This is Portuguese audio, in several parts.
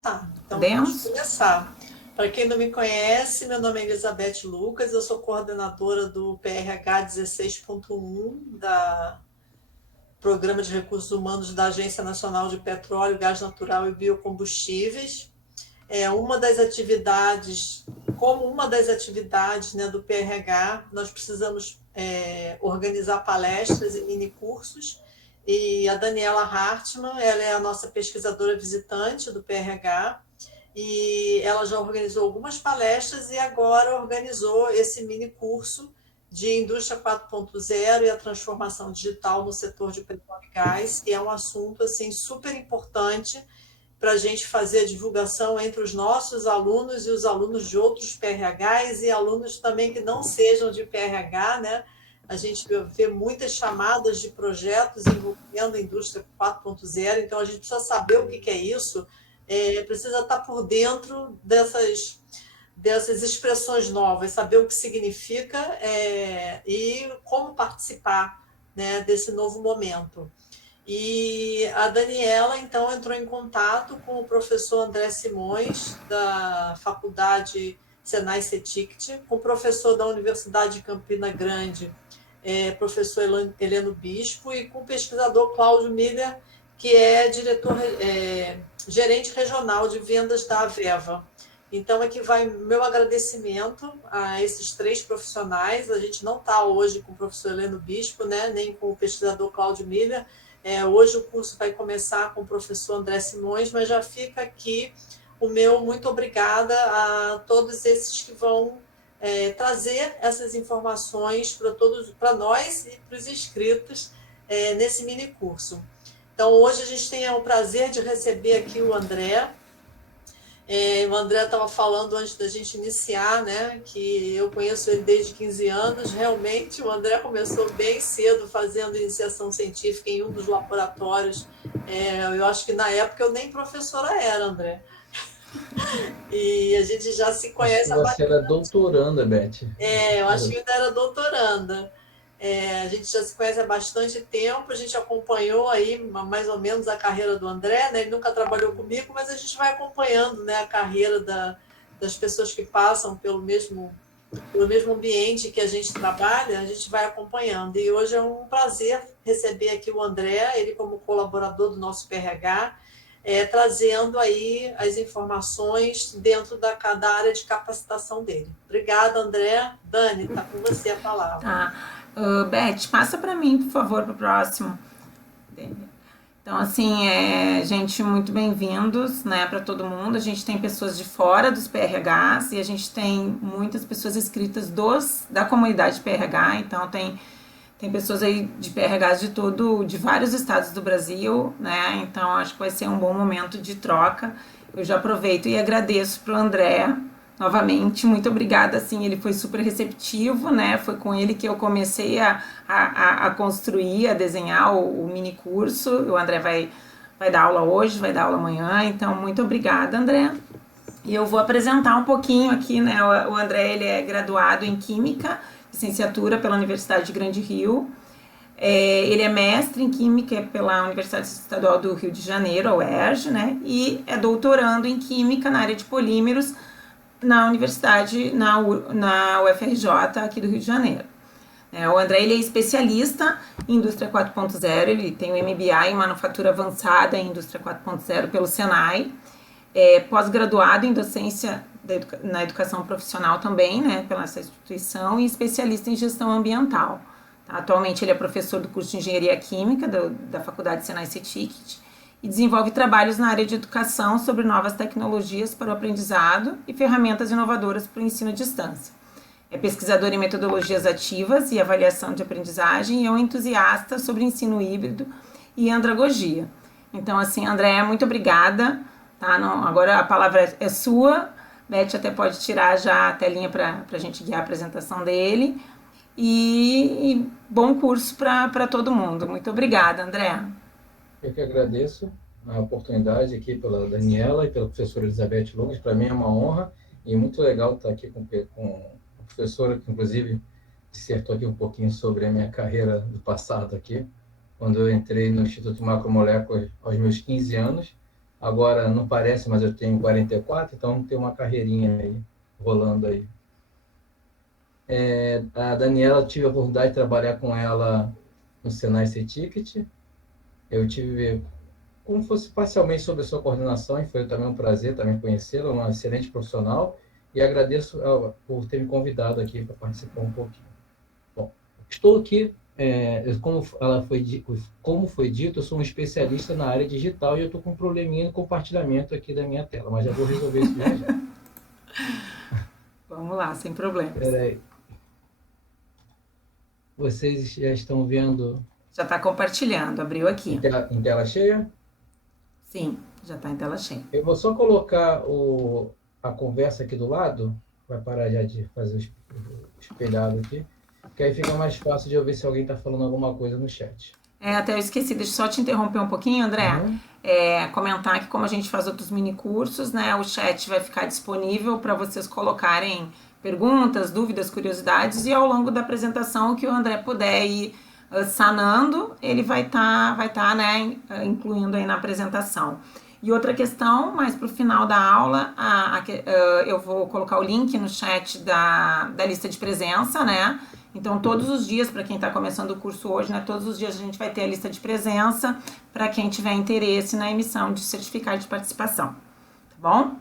Tá, então vamos Podemos? começar. Para quem não me conhece, meu nome é Elizabeth Lucas, eu sou coordenadora do PRH 16.1 da Programa de Recursos Humanos da Agência Nacional de Petróleo, Gás Natural e Biocombustíveis. É uma das atividades, como uma das atividades, né, do PRH, nós precisamos organizar palestras e minicursos. E a Daniela Hartmann, ela é a nossa pesquisadora visitante do PRH, e ela já organizou algumas palestras e agora organizou esse mini curso de Indústria 4.0 e a transformação digital no setor de petróleo e gás, que é um assunto assim super importante para a gente fazer a divulgação entre os nossos alunos e os alunos de outros PRHs e alunos também que não sejam de PRH, né? A gente vê muitas chamadas de projetos envolvendo a indústria 4.0, então a gente precisa saber o que é isso, precisa estar por dentro dessas expressões novas, saber o que significa e como participar, né, desse novo momento. E a Daniela, então, entrou em contato com o professor André Simões, da Faculdade Senai CETICT, com o professor da Universidade de Campina Grande, professor Heleno Bispo, e com o pesquisador Cláudio Miller, que é gerente regional de vendas da Aveva. Então, aqui vai meu agradecimento a esses três profissionais. A gente não está hoje com o professor Heleno Bispo, né, nem com o pesquisador Cláudio Miller. Hoje o curso vai começar com o professor André Simões, mas já fica aqui o meu muito obrigada a todos esses que vão trazer essas informações para nós e para os inscritos nesse mini curso. Então, hoje a gente tem o prazer de receber aqui o André. O André estava falando antes da gente iniciar, né, que eu conheço ele desde 15 anos. Realmente, o André começou bem cedo fazendo iniciação científica em um dos laboratórios. Eu acho que na época eu nem professora era, André. E a gente já se Acho que conhece há você era doutoranda, Beth. eu acho que eu ainda era doutoranda. A gente já se conhece há bastante tempo, a gente acompanhou aí mais ou menos a carreira do André, né? Ele nunca trabalhou comigo, mas a gente vai acompanhando, né, a carreira das pessoas que passam pelo mesmo ambiente que a gente trabalha, a gente vai acompanhando. E hoje é um prazer receber aqui o André, ele como colaborador do nosso PRH, trazendo aí as informações dentro da área de capacitação dele. Obrigada, André. Dani, está com você a palavra. Tá. Beth, passa para mim, por favor, para o próximo. Então, assim, gente, muito bem-vindos, né, para todo mundo. A gente tem pessoas de fora dos PRHs e a gente tem muitas pessoas inscritas da comunidade PRH. Então, tem pessoas aí de PRHs de vários estados do Brasil, né? Então, acho que vai ser um bom momento de troca. Eu já aproveito e agradeço para o André novamente, muito obrigada, assim, ele foi super receptivo, né, foi com ele que eu comecei a construir, a desenhar o mini curso. O André vai dar aula hoje, vai dar aula amanhã, então muito obrigada, André. E eu vou apresentar um pouquinho aqui, né, o André, ele é graduado em Química, licenciatura pela Universidade de Grande Rio, ele é mestre em Química pela Universidade Estadual do Rio de Janeiro, a UERJ, né, e é doutorando em Química na área de polímeros na universidade, na UFRJ, aqui do Rio de Janeiro. O André, ele é especialista em indústria 4.0, ele tem o MBA em manufatura avançada em indústria 4.0 pelo Senai, pós-graduado em docência na educação profissional também, né, pela essa instituição, e especialista em gestão ambiental. Atualmente ele é professor do curso de Engenharia Química da Faculdade Senai CETICT e desenvolve trabalhos na área de educação sobre novas tecnologias para o aprendizado e ferramentas inovadoras para o ensino à distância. É pesquisador em metodologias ativas e avaliação de aprendizagem e é um entusiasta sobre ensino híbrido e andragogia. Então, assim, André, muito obrigada. Tá? Não, agora a palavra é sua. Beth até pode tirar já a telinha para a gente guiar a apresentação dele. E bom curso para todo mundo. Muito obrigada, André. Eu que agradeço a oportunidade aqui pela Daniela e pela professora Elizabeth Lucas. Para mim é uma honra e muito legal estar aqui com a professora, que inclusive dissertou aqui um pouquinho sobre a minha carreira do passado aqui, quando eu entrei no Instituto Macromoléculas aos meus 15 anos. Agora não parece, mas eu tenho 44, então tem uma carreirinha aí rolando aí. A Daniela, tive a oportunidade de trabalhar com ela no Senai C-Ticket. Eu tive como fosse parcialmente sobre a sua coordenação, e foi também um prazer também conhecê-la, uma excelente profissional, e agradeço por ter me convidado aqui para participar um pouquinho. Bom, estou aqui, como foi dito, eu sou um especialista na área digital e eu estou com um probleminha no compartilhamento aqui da minha tela, mas já vou resolver isso já já. Vamos lá, sem problemas. Espera aí. Vocês já estão vendo Já está compartilhando, abriu aqui. em tela cheia? Sim, já está em tela cheia. Eu vou só colocar a conversa aqui do lado, vai parar já de fazer o espelhado aqui, que aí fica mais fácil de eu ver se alguém está falando alguma coisa no chat. Até eu esqueci, deixa eu só te interromper um pouquinho, André. Uhum. Comentar que como a gente faz outros mini cursos, né, o chat vai ficar disponível para vocês colocarem perguntas, dúvidas, curiosidades, e ao longo da apresentação, o que o André puder ir sanando, ele vai tá, né, incluindo aí na apresentação. E outra questão, mais para o final da aula, eu vou colocar o link no chat da lista de presença, né? Então, todos os dias, para quem está começando o curso hoje, né, todos os dias a gente vai ter a lista de presença para quem tiver interesse na emissão de certificado de participação. Tá bom?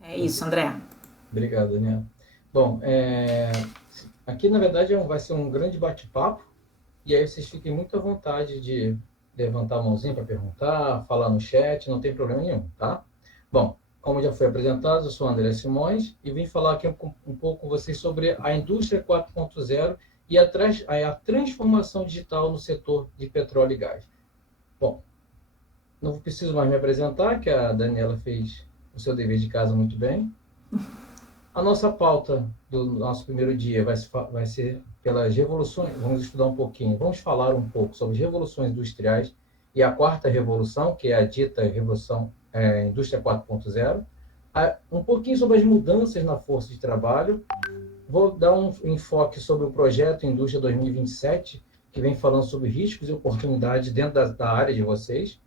É isso, André. Obrigado, Daniela. Bom, aqui, na verdade, vai ser um grande bate-papo, e aí vocês fiquem muito à vontade de levantar a mãozinha para perguntar, falar no chat, não tem problema nenhum, tá? Bom, como já foi apresentado, eu sou André Simões e vim falar aqui um pouco com vocês sobre a indústria 4.0 e a transformação digital no setor de petróleo e gás. Bom, não preciso mais me apresentar, que a Daniela fez o seu dever de casa muito bem. A nossa pauta do nosso primeiro dia vai ser pelas revoluções. Vamos estudar um pouquinho, vamos falar um pouco sobre as revoluções industriais e a quarta revolução, que é a dita revolução indústria 4.0. Um pouquinho sobre as mudanças na força de trabalho. Vou dar um enfoque sobre o projeto Indústria 2027, que vem falando sobre riscos e oportunidades dentro da área de vocês.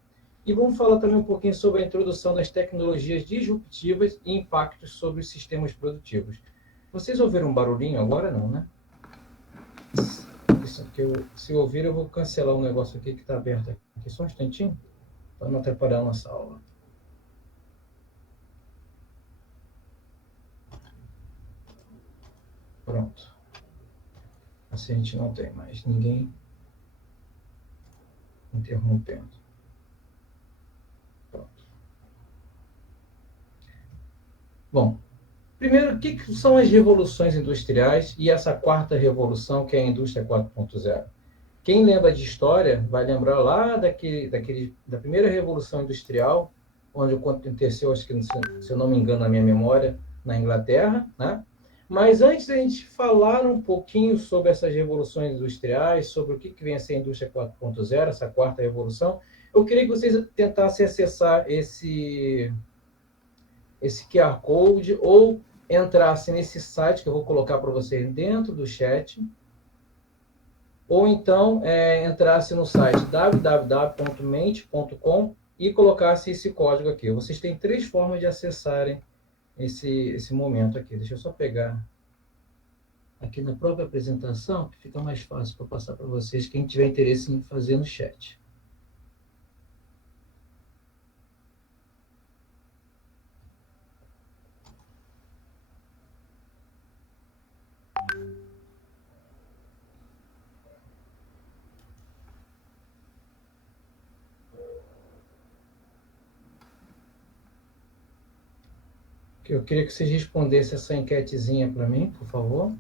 E vamos falar também um pouquinho sobre a introdução das tecnologias disruptivas e impactos sobre os sistemas produtivos. Vocês ouviram um barulhinho agora? Não, né? Se ouvir, eu vou cancelar um negócio aqui que está aberto aqui. Só um instantinho, para não atrapalhar a nossa aula. Pronto. Assim a gente não tem mais ninguém interrompendo. Pronto. Bom, primeiro, o que são as revoluções industriais e essa quarta revolução, que é a indústria 4.0? Quem lembra de história vai lembrar lá da primeira revolução industrial, onde aconteceu, acho que, se eu não me engano, na minha memória, na Inglaterra, né? Mas antes da gente falar um pouquinho sobre essas revoluções industriais, sobre o que vem a ser a indústria 4.0, essa quarta revolução, eu queria que vocês tentassem acessar esse QR Code ou entrassem nesse site que eu vou colocar para vocês dentro do chat, ou então entrasse no site www.mente.com e colocasse esse código aqui. Vocês têm 3 formas de acessarem esse momento aqui. Deixa eu só pegar aqui na própria apresentação, que fica mais fácil para passar para vocês, quem tiver interesse em fazer no chat. Eu queria que vocês respondessem essa enquetezinha para mim, por favor.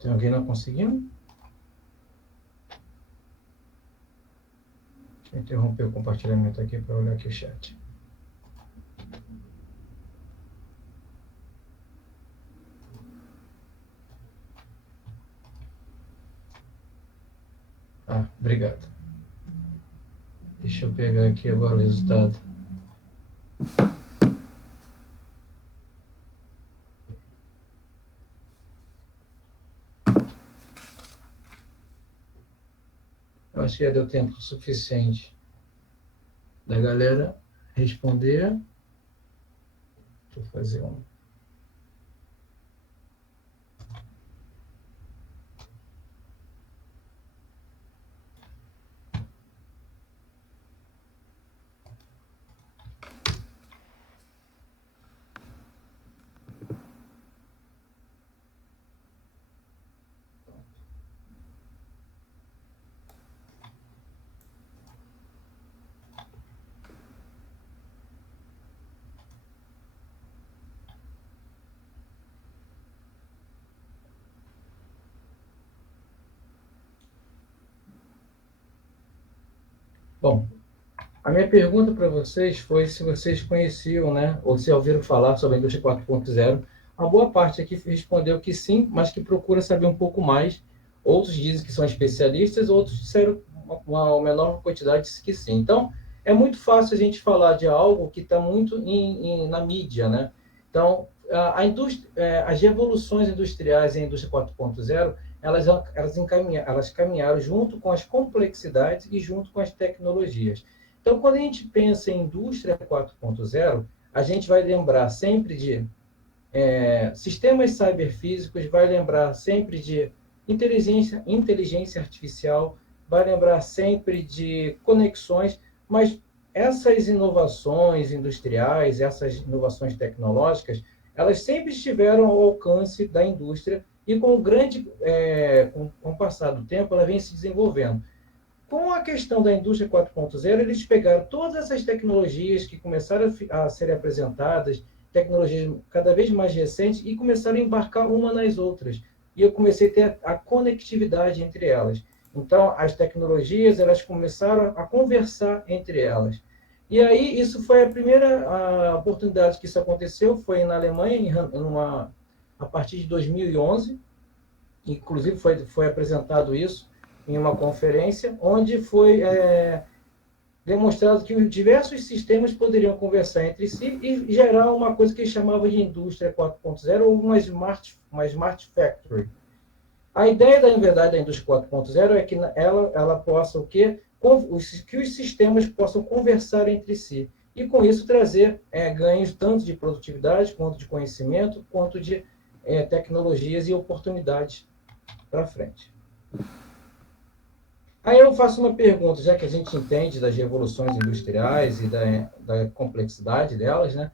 Tem alguém não conseguindo? Deixa eu interromper o compartilhamento aqui para olhar aqui o chat. Obrigado. Deixa eu pegar aqui agora o resultado. Eu acho que já deu tempo suficiente da galera responder. Deixa eu fazer um. Bom, a minha pergunta para vocês foi se vocês conheciam, né, ou se ouviram falar sobre a indústria 4.0. A boa parte aqui respondeu que sim, mas que procura saber um pouco mais. Outros dizem que são especialistas, outros disseram uma menor quantidade disse que sim. Então, é muito fácil a gente falar de algo que está muito na mídia, né? Então, as revoluções industriais e a indústria 4.0 elas caminharam junto com as complexidades e junto com as tecnologias. Então, quando a gente pensa em indústria 4.0, a gente vai lembrar sempre de sistemas cyberfísicos, vai lembrar sempre de inteligência artificial, vai lembrar sempre de conexões, mas essas inovações industriais, essas inovações tecnológicas, elas sempre estiveram ao alcance da indústria e com o passar do tempo, ela vem se desenvolvendo. Com a questão da indústria 4.0, eles pegaram todas essas tecnologias que começaram a ser apresentadas, tecnologias cada vez mais recentes, e começaram a embarcar uma nas outras. E eu comecei a ter a conectividade entre elas. Então, as tecnologias elas começaram a conversar entre elas. E aí, isso foi a primeira oportunidade que isso aconteceu, foi na Alemanha, a partir de 2011. Inclusive, foi apresentado isso em uma conferência, onde foi demonstrado que os diversos sistemas poderiam conversar entre si e gerar uma coisa que eles chamavam de indústria 4.0 ou uma smart factory. A ideia, na verdade, da indústria 4.0 é que ela possa o quê? Que os sistemas possam conversar entre si e, com isso, trazer ganhos tanto de produtividade, quanto de conhecimento, quanto de tecnologias e oportunidades para frente. Aí eu faço uma pergunta, já que a gente entende das revoluções industriais e da complexidade delas, né?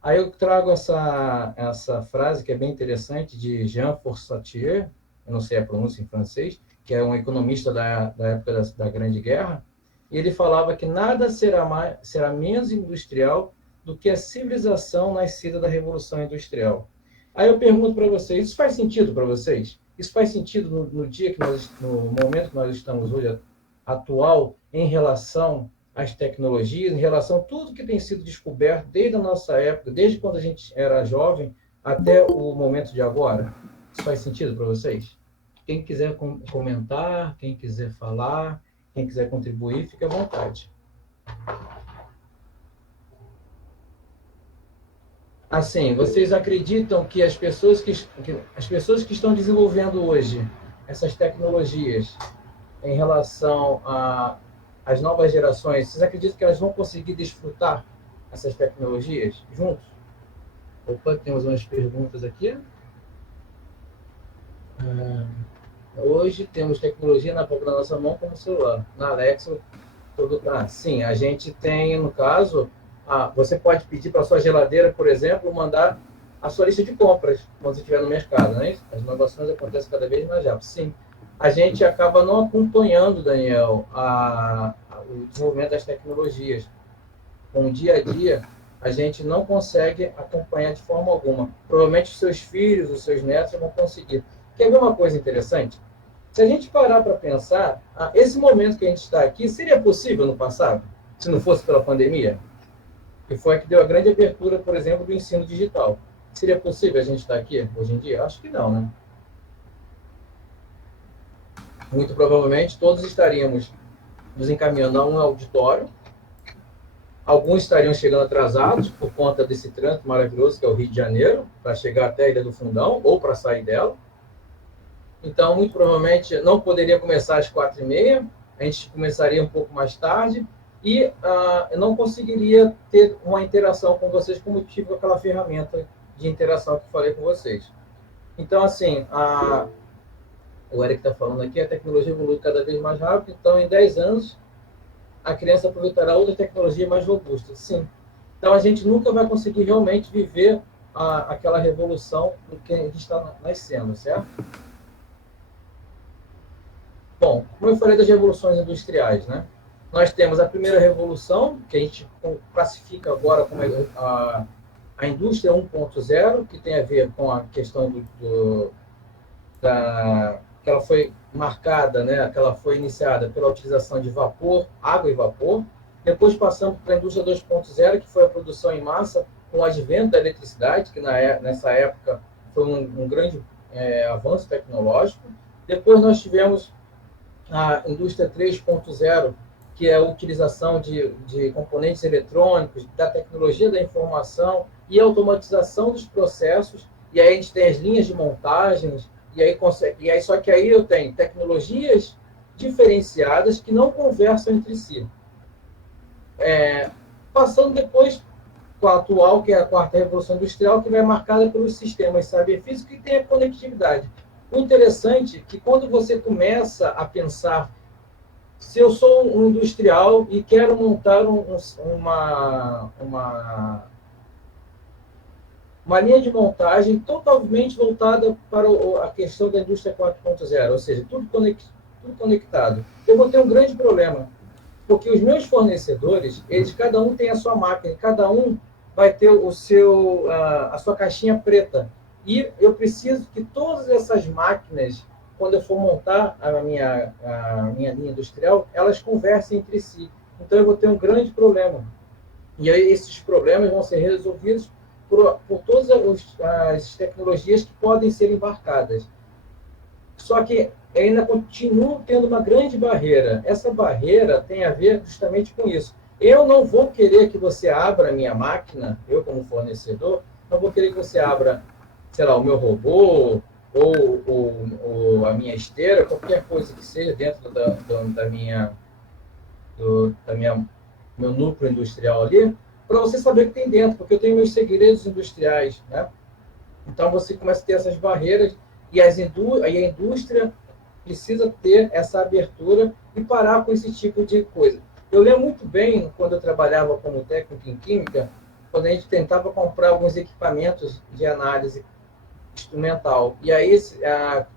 Aí eu trago essa frase que é bem interessante de Jean Forestier, eu não sei a pronúncia em francês, que é um economista da época da Grande Guerra, e ele falava que nada será menos industrial do que a civilização nascida da Revolução Industrial. Aí eu pergunto para vocês, isso faz sentido para vocês? Isso faz sentido no momento que nós estamos hoje, atual, em relação às tecnologias, em relação a tudo que tem sido descoberto desde a nossa época, desde quando a gente era jovem até o momento de agora? Isso faz sentido para vocês? Quem quiser comentar, quem quiser falar, quem quiser contribuir, fique à vontade. Assim, vocês acreditam que as pessoas que estão desenvolvendo hoje essas tecnologias em relação às novas gerações, vocês acreditam que elas vão conseguir desfrutar essas tecnologias juntos? Opa, temos umas perguntas aqui. Hoje temos tecnologia na palma da nossa mão como celular. Na Alexa, sim, a gente tem, no caso, você pode pedir para a sua geladeira, por exemplo, mandar a sua lista de compras quando você estiver no mercado, não é isso? As inovações acontecem cada vez mais rápido. Sim, a gente acaba não acompanhando, Daniel, o desenvolvimento das tecnologias. Com o dia a dia, a gente não consegue acompanhar de forma alguma. Provavelmente os seus filhos, os seus netos vão conseguir. Quer ver uma coisa interessante? Se a gente parar para pensar, esse momento que a gente está aqui, seria possível no passado, se não fosse pela pandemia? Que foi a que deu a grande abertura, por exemplo, do ensino digital. Seria possível a gente estar aqui hoje em dia? Acho que não, né? Muito provavelmente todos estaríamos nos encaminhando a um auditório. Alguns estariam chegando atrasados por conta desse trânsito maravilhoso que é o Rio de Janeiro, para chegar até a Ilha do Fundão ou para sair dela. Então, muito provavelmente, não poderia começar às 4h30, a gente começaria um pouco mais tarde e eu não conseguiria ter uma interação com vocês como tive aquela ferramenta de interação que eu falei com vocês. Então, assim, o Eric está falando aqui, a tecnologia evolui cada vez mais rápido, então, em 10 anos, a criança aproveitará outra tecnologia mais robusta. Sim. Então, a gente nunca vai conseguir realmente viver aquela revolução do que a gente está nascendo, certo? Bom, como eu falei das revoluções industriais, né? Nós temos a primeira revolução, que a gente classifica agora como a indústria 1.0, que tem a ver com a questão que ela foi marcada, né? Que ela foi iniciada pela utilização de vapor, água e vapor. Depois passamos para a indústria 2.0, que foi a produção em massa com o advento da eletricidade, que nessa época foi um grande avanço tecnológico. Depois nós tivemos a indústria 3.0, que é a utilização de componentes eletrônicos, da tecnologia da informação e automatização dos processos. E aí a gente tem as linhas de montagens, só que aí eu tenho tecnologias diferenciadas que não conversam entre si. Passando depois com a atual, que é a quarta revolução industrial, que vai marcada pelos sistemas cyber físicos e tem a conectividade. O interessante é que quando você começa a pensar, se eu sou um industrial e quero montar uma linha de montagem totalmente voltada para a questão da indústria 4.0, ou seja, tudo conectado, eu vou ter um grande problema, porque os meus fornecedores, cada um tem a sua máquina, cada um vai ter a sua caixinha preta. E eu preciso que todas essas máquinas, quando eu for montar a minha linha industrial, elas conversem entre si. Então, eu vou ter um grande problema. E aí, esses problemas vão ser resolvidos por todas as tecnologias que podem ser embarcadas. Só que ainda continuo tendo uma grande barreira. Essa barreira tem a ver justamente com isso. Eu não vou querer que você abra a minha máquina, eu como fornecedor, não vou querer que você abra, sei lá, o meu robô ou a minha esteira, qualquer coisa que seja dentro meu núcleo industrial ali, para você saber o que tem dentro, porque eu tenho meus segredos industriais, né? Então você começa a ter essas barreiras e a indústria precisa ter essa abertura e parar com esse tipo de coisa. Eu lembro muito bem, quando eu trabalhava como técnico em química, quando a gente tentava comprar alguns equipamentos de análise instrumental. E aí,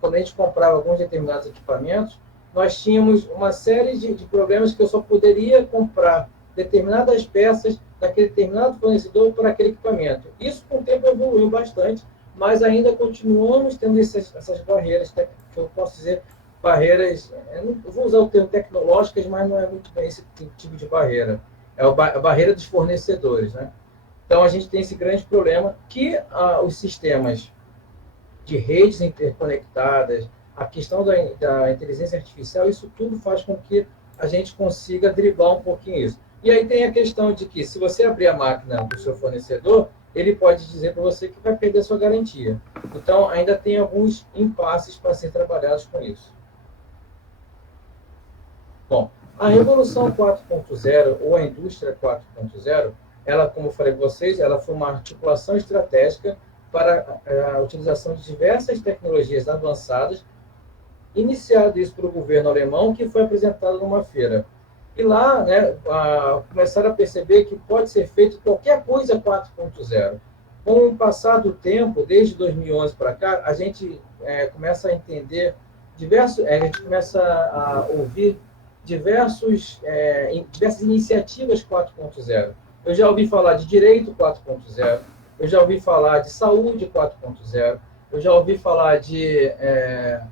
quando a gente comprava alguns determinados equipamentos, nós tínhamos uma série de problemas que eu só poderia comprar determinadas peças daquele determinado fornecedor para aquele equipamento. Isso, com o tempo, evoluiu bastante, mas ainda continuamos tendo essas barreiras, que eu posso dizer, barreiras, eu vou usar o termo tecnológicas, mas não é muito bem esse tipo de barreira. É a barreira dos fornecedores, né? Então, a gente tem esse grande problema que os sistemas de redes interconectadas, a questão da inteligência artificial, isso tudo faz com que a gente consiga driblar um pouquinho isso. E aí tem a questão de que, se você abrir a máquina do seu fornecedor, ele pode dizer para você que vai perder sua garantia. Então, ainda tem alguns impasses para ser trabalhados com isso. Bom, a Revolução 4.0 ou a Indústria 4.0, ela, como eu falei para vocês, ela foi uma articulação estratégica para a utilização de diversas tecnologias avançadas, iniciado isso pelo governo alemão, que foi apresentado numa feira. E lá, né, começaram a perceber que pode ser feito qualquer coisa 4.0. Com o passar do tempo, desde 2011 para cá, a gente começa a entender a gente começa a ouvir diversas iniciativas 4.0. Eu já ouvi falar de direito 4.0, eu já ouvi falar de saúde 4.0, eu já ouvi falar de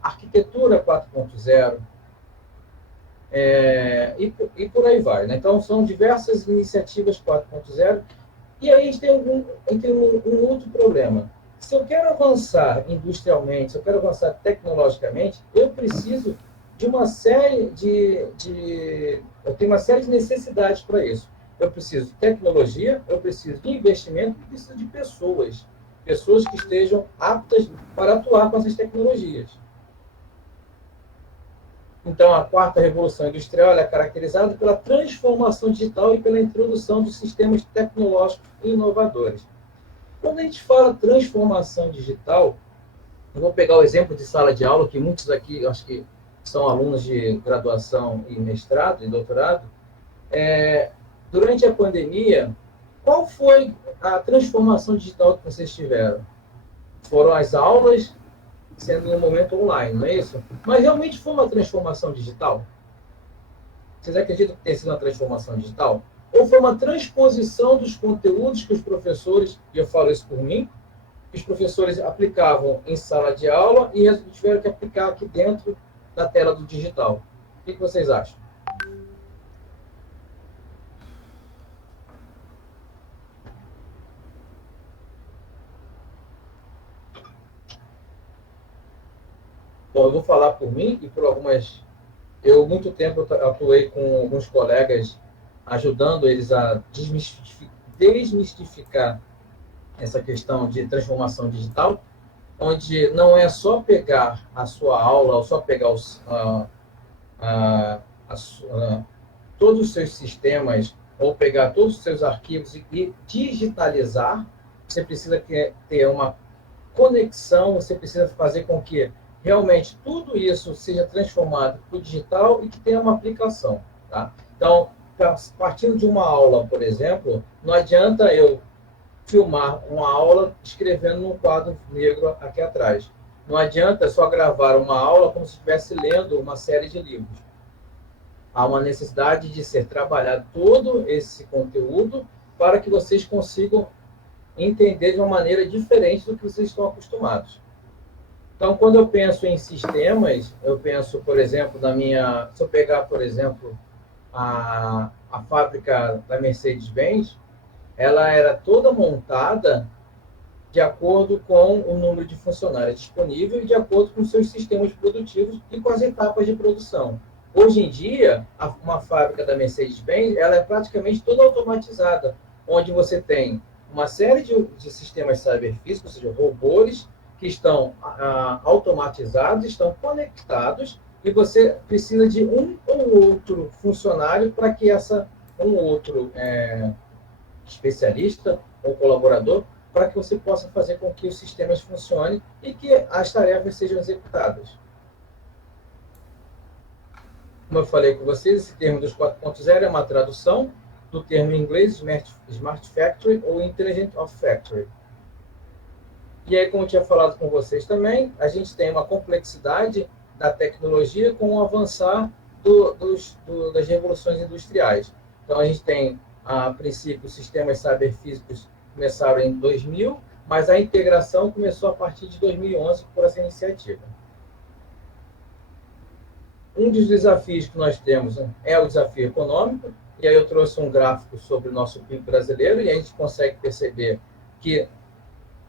arquitetura 4.0, e por aí vai, né? Então, são diversas iniciativas 4.0, e aí a gente tem um outro problema. Se eu quero avançar industrialmente, se eu quero avançar tecnologicamente, eu preciso de uma série eu tenho uma série de necessidades para isso. Eu preciso de tecnologia, eu preciso de investimento, eu preciso de pessoas que estejam aptas para atuar com essas tecnologias. Então, a quarta revolução industrial é caracterizada pela transformação digital e pela introdução de sistemas tecnológicos inovadores. Quando a gente fala transformação digital, eu vou pegar o exemplo de sala de aula, que muitos aqui, acho que são alunos de graduação e mestrado e doutorado. Durante a pandemia, qual foi a transformação digital que vocês tiveram? Foram as aulas sendo no momento online, não é isso? Mas realmente foi uma transformação digital? Vocês acreditam que tenha sido uma transformação digital? Ou foi uma transposição dos conteúdos que os professores, e eu falo isso por mim, que os professores aplicavam em sala de aula e tiveram que aplicar aqui dentro da tela do digital? O que vocês acham? Bom, eu vou falar por mim e por algumas... Eu, muito tempo, atuei com alguns colegas, ajudando eles a desmistificar essa questão de transformação digital, onde não é só pegar a sua aula, ou só pegar todos os seus sistemas, ou pegar todos os seus arquivos e digitalizar. Você precisa ter uma conexão, você precisa fazer com que realmente tudo isso seja transformado para o digital e que tenha uma aplicação. Tá? Então, partindo de uma aula, por exemplo, não adianta eu filmar uma aula escrevendo num quadro negro aqui atrás. Não adianta só gravar uma aula como se estivesse lendo uma série de livros. Há uma necessidade de ser trabalhado todo esse conteúdo para que vocês consigam entender de uma maneira diferente do que vocês estão acostumados. Então, quando eu penso em sistemas, eu penso, por exemplo, se eu pegar, por exemplo, a fábrica da Mercedes-Benz, ela era toda montada de acordo com o número de funcionários disponível e de acordo com seus sistemas produtivos e com as etapas de produção. Hoje em dia, uma fábrica da Mercedes-Benz, ela é praticamente toda automatizada, onde você tem uma série de sistemas cyberfísicos, ou seja, robôs, que estão automatizados, estão conectados, e você precisa de um ou outro funcionário para que um outro especialista ou colaborador, para que você possa fazer com que os sistemas funcionem e que as tarefas sejam executadas. Como eu falei com vocês, esse termo dos 4.0 é uma tradução do termo em inglês Smart Factory ou Intelligent of Factory. E aí, como eu tinha falado com vocês também, a gente tem uma complexidade da tecnologia com o avançar das revoluções industriais. Então, a gente tem, a princípio, sistemas cyberfísicos começaram em 2000, mas a integração começou a partir de 2011 por essa iniciativa. Um dos desafios que nós temos é o desafio econômico, e aí eu trouxe um gráfico sobre o nosso PIB brasileiro, e a gente consegue perceber que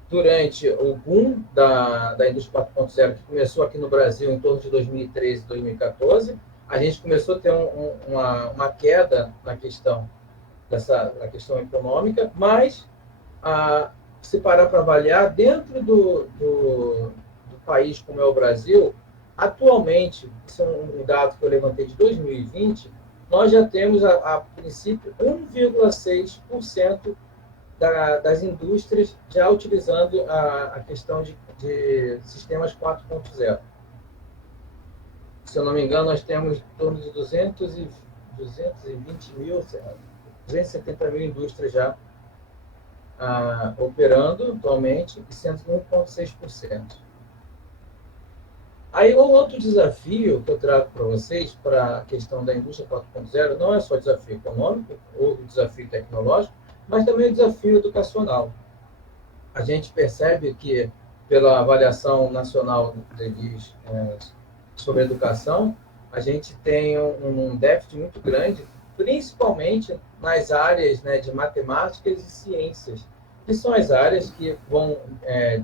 durante o boom da indústria 4.0, que começou aqui no Brasil em torno de 2013 e 2014, a gente começou a ter uma queda na questão econômica, mas se parar para avaliar, dentro do país como é o Brasil, atualmente, isso é um dado que eu levantei de 2020, nós já temos, a princípio, 1,6% das indústrias já utilizando a questão de sistemas 4.0. Se eu não me engano, nós temos em torno de 270 mil indústrias já operando atualmente, e sendo 1,6%. Aí, o outro desafio que eu trago para vocês, para a questão da indústria 4.0, não é só o desafio econômico ou o desafio tecnológico, mas também o desafio educacional. A gente percebe que pela Avaliação Nacional sobre Educação, a gente tem um déficit muito grande, principalmente nas áreas, né, de matemáticas e ciências, que são as áreas que vão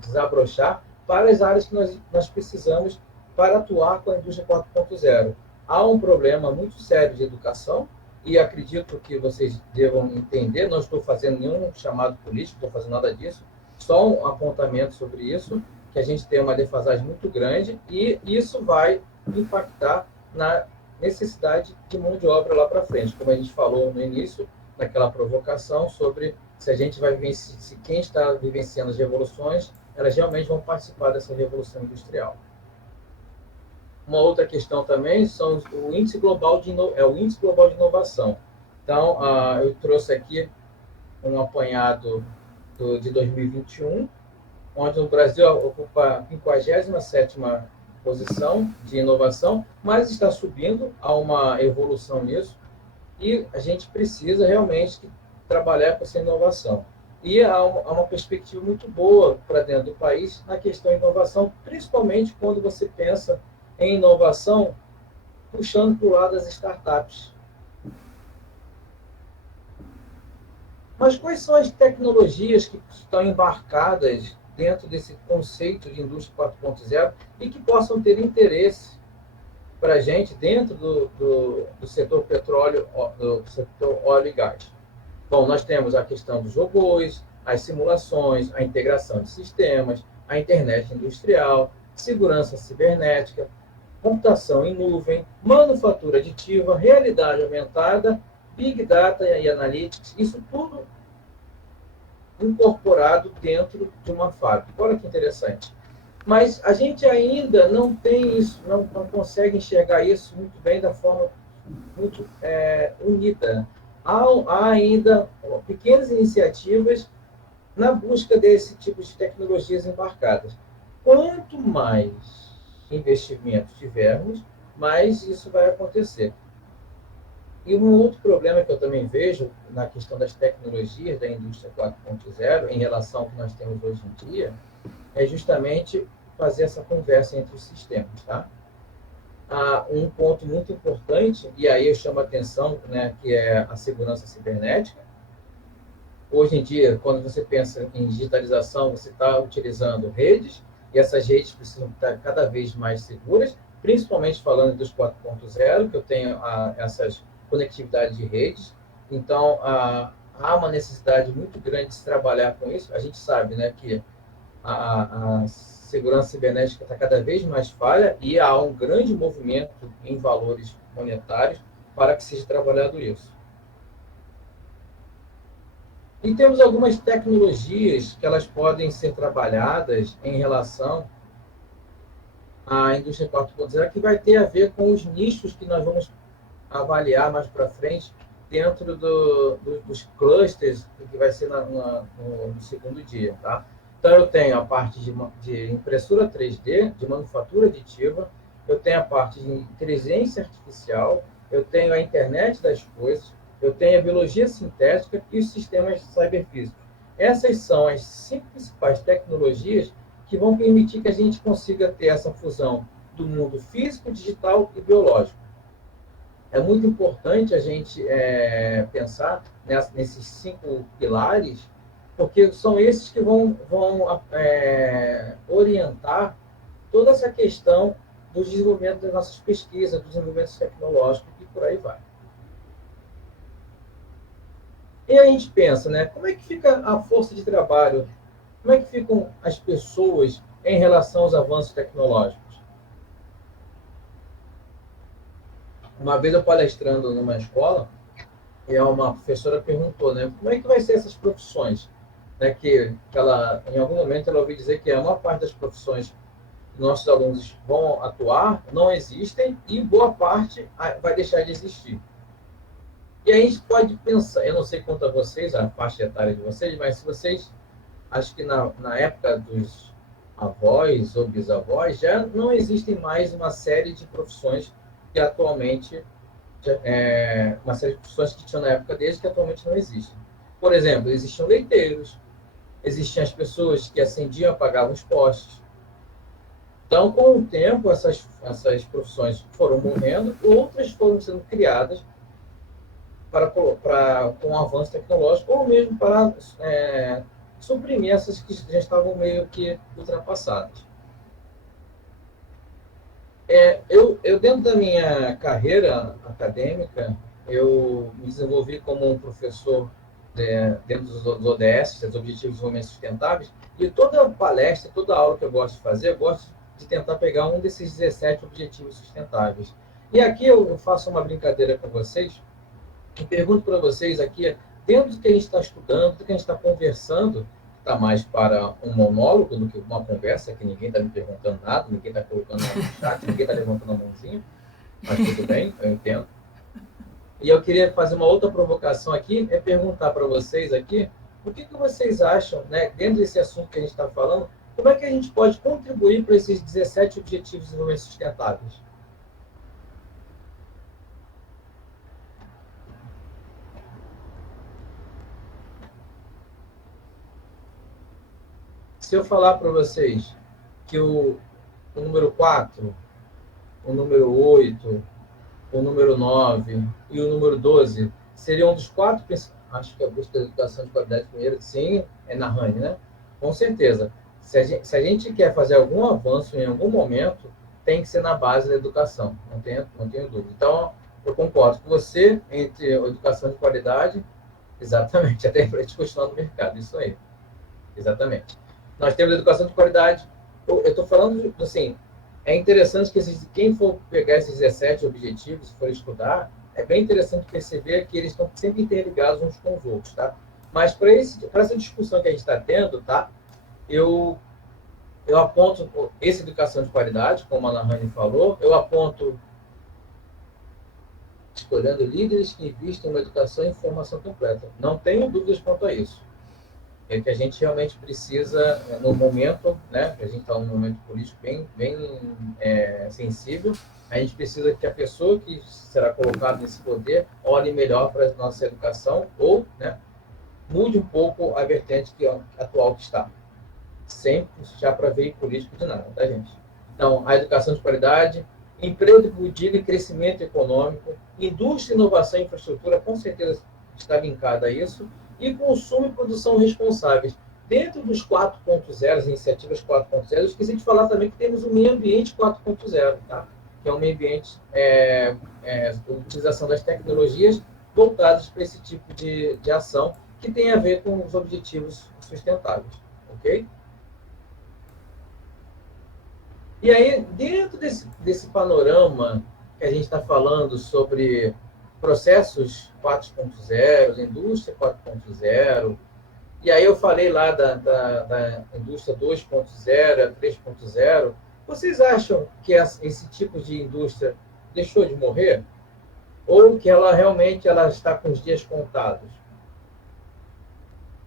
desabrochar para as áreas que nós precisamos para atuar com a indústria 4.0. Há um problema muito sério de educação, e acredito que vocês devam entender, não estou fazendo nenhum chamado político, não estou fazendo nada disso, só um apontamento sobre isso, que a gente tem uma defasagem muito grande, e isso vai impactar na necessidade de mão de obra lá para frente, como a gente falou no início, naquela provocação sobre se a gente vai vivenciar, se quem está vivenciando as revoluções, elas realmente vão participar dessa revolução industrial. Uma outra questão também são o índice global de inovação. Então, eu trouxe aqui um apanhado de 2021, onde o Brasil ocupa a 57ª posição de inovação, mas está subindo, há uma evolução nisso, e a gente precisa realmente trabalhar com essa inovação. E há uma perspectiva muito boa para dentro do país na questão de inovação, principalmente quando você pensa em inovação puxando para o lado das startups. Mas quais são as tecnologias que estão embarcadas dentro desse conceito de indústria 4.0 e que possam ter interesse para a gente dentro do setor petróleo, do setor óleo e gás? Bom, nós temos a questão dos robôs, as simulações, a integração de sistemas, a internet industrial, segurança cibernética, computação em nuvem, manufatura aditiva, realidade aumentada, Big Data e Analytics, isso tudo incorporado dentro de uma fábrica. Olha que interessante. Mas a gente ainda não tem isso, não consegue enxergar isso muito bem da forma muito unida. Há ainda pequenas iniciativas na busca desse tipo de tecnologias embarcadas. Quanto mais investimentos tivermos, mais isso vai acontecer. E um outro problema que eu também vejo na questão das tecnologias da indústria 4.0, em relação ao que nós temos hoje em dia, é justamente fazer essa conversa entre os sistemas. Tá? Um ponto muito importante, e aí eu chamo a atenção, né, que é a segurança cibernética. Hoje em dia, quando você pensa em digitalização, você está utilizando redes, e essas redes precisam estar cada vez mais seguras, principalmente falando dos 4.0, que eu tenho essas conectividades de redes. Então, há uma necessidade muito grande de se trabalhar com isso. A gente sabe, né, que a segurança cibernética está cada vez mais falha e há um grande movimento em valores monetários para que seja trabalhado isso. E temos algumas tecnologias que elas podem ser trabalhadas em relação à indústria 4.0, que vai ter a ver com os nichos que nós vamos avaliar mais para frente dentro dos clusters, que vai ser no segundo dia. Tá? Então, eu tenho a parte de impressora 3D, de manufatura aditiva, eu tenho a parte de inteligência artificial, eu tenho a internet das coisas, eu tenho a biologia sintética e os sistemas cyberfísicos. Essas são as 5 principais tecnologias que vão permitir que a gente consiga ter essa fusão do mundo físico, digital e biológico. É muito importante a gente pensar nesses 5 pilares, porque são esses que vão orientar toda essa questão do desenvolvimento das nossas pesquisas, do desenvolvimento tecnológico e por aí vai. E a gente pensa, né, como é que fica a força de trabalho, como é que ficam as pessoas em relação aos avanços tecnológicos? Uma vez eu palestrando numa escola, e uma professora perguntou, né, como é que vai ser essas profissões? Né, que em algum momento ela ouviu dizer que a maior parte das profissões que nossos alunos vão atuar não existem e boa parte vai deixar de existir. E aí a gente pode pensar, eu não sei quanto a vocês, a faixa etária de vocês, mas se vocês, acho que na época dos avós ou bisavós, já não existem mais uma série de profissões que atualmente, uma série de profissões que tinham na época deles que atualmente não existem. Por exemplo, existiam leiteiros, existiam as pessoas que acendiam, apagavam os postes. Então, com o tempo, essas profissões foram morrendo, outras foram sendo criadas com o avanço tecnológico, ou mesmo para suprimir essas que já estavam meio que ultrapassadas. Eu, dentro da minha carreira acadêmica, eu me desenvolvi como um professor dentro dos ODS, dos Objetivos de Desenvolvimento Sustentáveis, e toda palestra, toda aula que eu gosto de fazer, eu gosto de tentar pegar um desses 17 Objetivos Sustentáveis. E aqui eu faço uma brincadeira com vocês, e pergunto para vocês aqui, dentro do que a gente está estudando, do que a gente está conversando, está mais para um monólogo do que uma conversa, que ninguém está me perguntando nada, ninguém está colocando nada no chat, ninguém está levantando a mãozinha, mas tudo bem, eu entendo. E eu queria fazer uma outra provocação aqui, é perguntar para vocês aqui, o que vocês acham, né, dentro desse assunto que a gente está falando, como é que a gente pode contribuir para esses 17 Objetivos de Desenvolvimento Sustentáveis? Se eu falar para vocês que o número 4, o número 8, o número 9 e o número 12 seriam dos 4 principais, acho que a busca da educação de qualidade primeiro, sim, é na RAN, né? Com certeza. Se a gente quer fazer algum avanço em algum momento, tem que ser na base da educação, não tenho dúvida. Então, eu concordo com você entre a educação de qualidade, exatamente, até para a gente continuar no mercado, isso aí, exatamente. Nós temos educação de qualidade. Eu estou falando, assim, é interessante que quem for pegar esses 17 objetivos, for estudar, é bem interessante perceber que eles estão sempre interligados uns com os outros, tá? Mas para essa discussão que a gente está tendo, tá? Eu aponto essa educação de qualidade, como a Ana Rani falou, eu aponto escolhendo líderes que investem em uma educação e formação completa. Não tenho dúvidas quanto a isso. É que a gente realmente precisa, no momento, né, a gente está num momento político bem sensível, a gente precisa que a pessoa que será colocada nesse poder olhe melhor para a nossa educação ou, né, mude um pouco a vertente atual que está. Sem puxar para veio político de nada, tá, gente? Então, a educação de qualidade, emprego digno e crescimento econômico, indústria, inovação e infraestrutura, com certeza está linkada a isso, e consumo e produção responsáveis. Dentro dos 4.0, as iniciativas 4.0, eu esqueci de falar também que temos o meio ambiente 4.0, tá? Que é um meio ambiente, utilização das tecnologias voltadas para esse tipo de ação, que tem a ver com os objetivos sustentáveis, ok? E aí, dentro desse panorama que a gente está falando sobre processos 4.0, indústria 4.0, e aí eu falei lá da indústria 2.0, 3.0, vocês acham que esse tipo de indústria deixou de morrer? Ou que ela realmente está com os dias contados?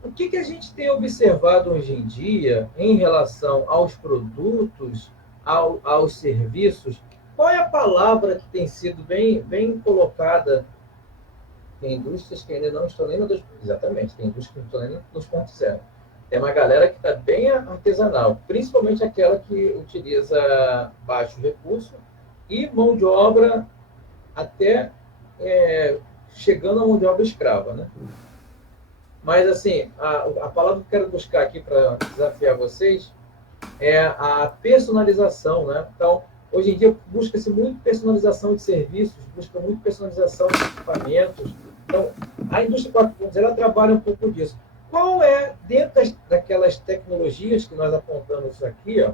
O que a gente tem observado hoje em dia em relação aos produtos, aos serviços? Qual é a palavra que tem sido bem colocada? Tem indústrias que ainda não estão nem no 2.0. Exatamente, tem indústrias que não estão nem no 2.0. Tem uma galera que está bem artesanal, principalmente aquela que utiliza baixo recurso e mão de obra até chegando a mão de obra escrava, né? Mas, assim, a palavra que eu quero buscar aqui para desafiar vocês é a personalização, né? Então, hoje em dia, busca-se muito personalização de serviços, busca muito personalização de equipamentos. Então, a indústria 4.0 ela trabalha um pouco disso. Qual é, dentro daquelas tecnologias que nós apontamos aqui, ó,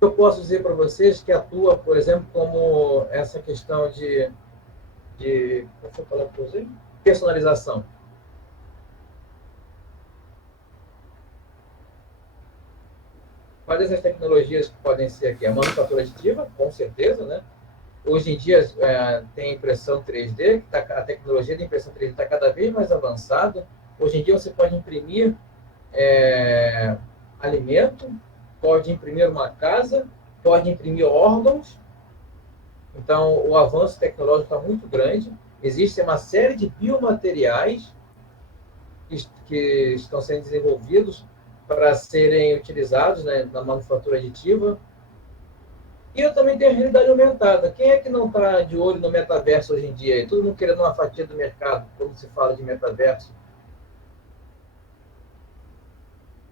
eu posso dizer para vocês que atua, por exemplo, como essa questão de qual foi a palavra que eu usei? Personalização. Quais essas tecnologias que podem ser aqui? A manufatura aditiva, com certeza, né? Hoje em dia tem impressão 3D, a tecnologia de impressão 3D está cada vez mais avançada. Hoje em dia você pode imprimir alimento, pode imprimir uma casa, pode imprimir órgãos. Então, o avanço tecnológico está muito grande. Existe uma série de biomateriais que estão sendo desenvolvidos para serem utilizados, né, na manufatura aditiva. E eu também tenho a realidade aumentada. Quem é que não está de olho no metaverso hoje em dia? Todo mundo querendo uma fatia do mercado, quando se fala de metaverso.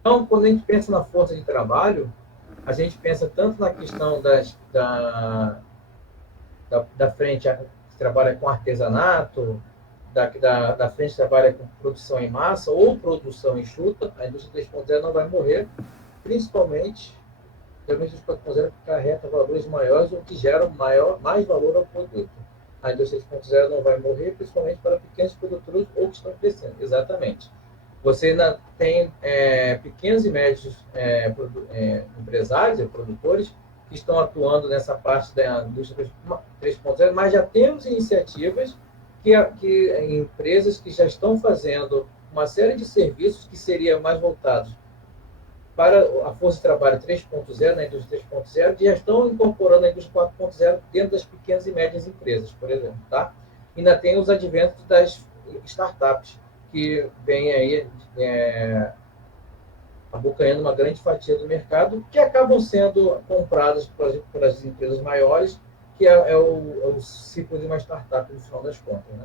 Então, quando a gente pensa na força de trabalho, a gente pensa tanto na questão da frente que trabalha com artesanato, da frente que trabalha com produção em massa ou produção enxuta. A indústria 3.0 não vai morrer, principalmente a indústria 4.0 carrega valores maiores, o que gera mais valor ao produto. A indústria 3.0 não vai morrer, principalmente para pequenos produtores ou que estão crescendo. Exatamente. Você ainda tem pequenos e médios empresários e produtores que estão atuando nessa parte da indústria 3.0, mas já temos iniciativas empresas que já estão fazendo uma série de serviços que seriam mais voltados para a força de trabalho 3.0, na indústria 3.0, já estão incorporando a indústria 4.0 dentro das pequenas e médias empresas, por exemplo. Tá? Ainda tem os adventos das startups, que vêm aí abocanhando uma grande fatia do mercado, que acabam sendo compradas por as empresas maiores, que é o ciclo de uma startup, no final das contas. Né?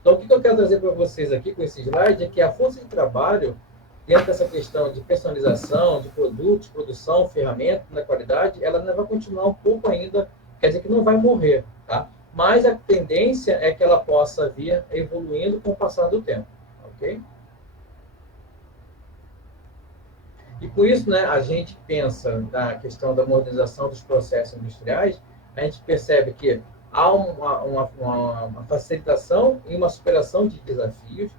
Então, o que eu quero trazer para vocês aqui com esse slide é que a força de trabalho, dentro dessa questão de personalização, de produtos, produção, ferramenta, na qualidade, ela ainda vai continuar um pouco ainda, quer dizer que não vai morrer, tá? Mas a tendência é que ela possa vir evoluindo com o passar do tempo, ok? E com isso, né, a gente pensa na questão da modernização dos processos industriais, a gente percebe que há uma facilitação e uma superação de desafios,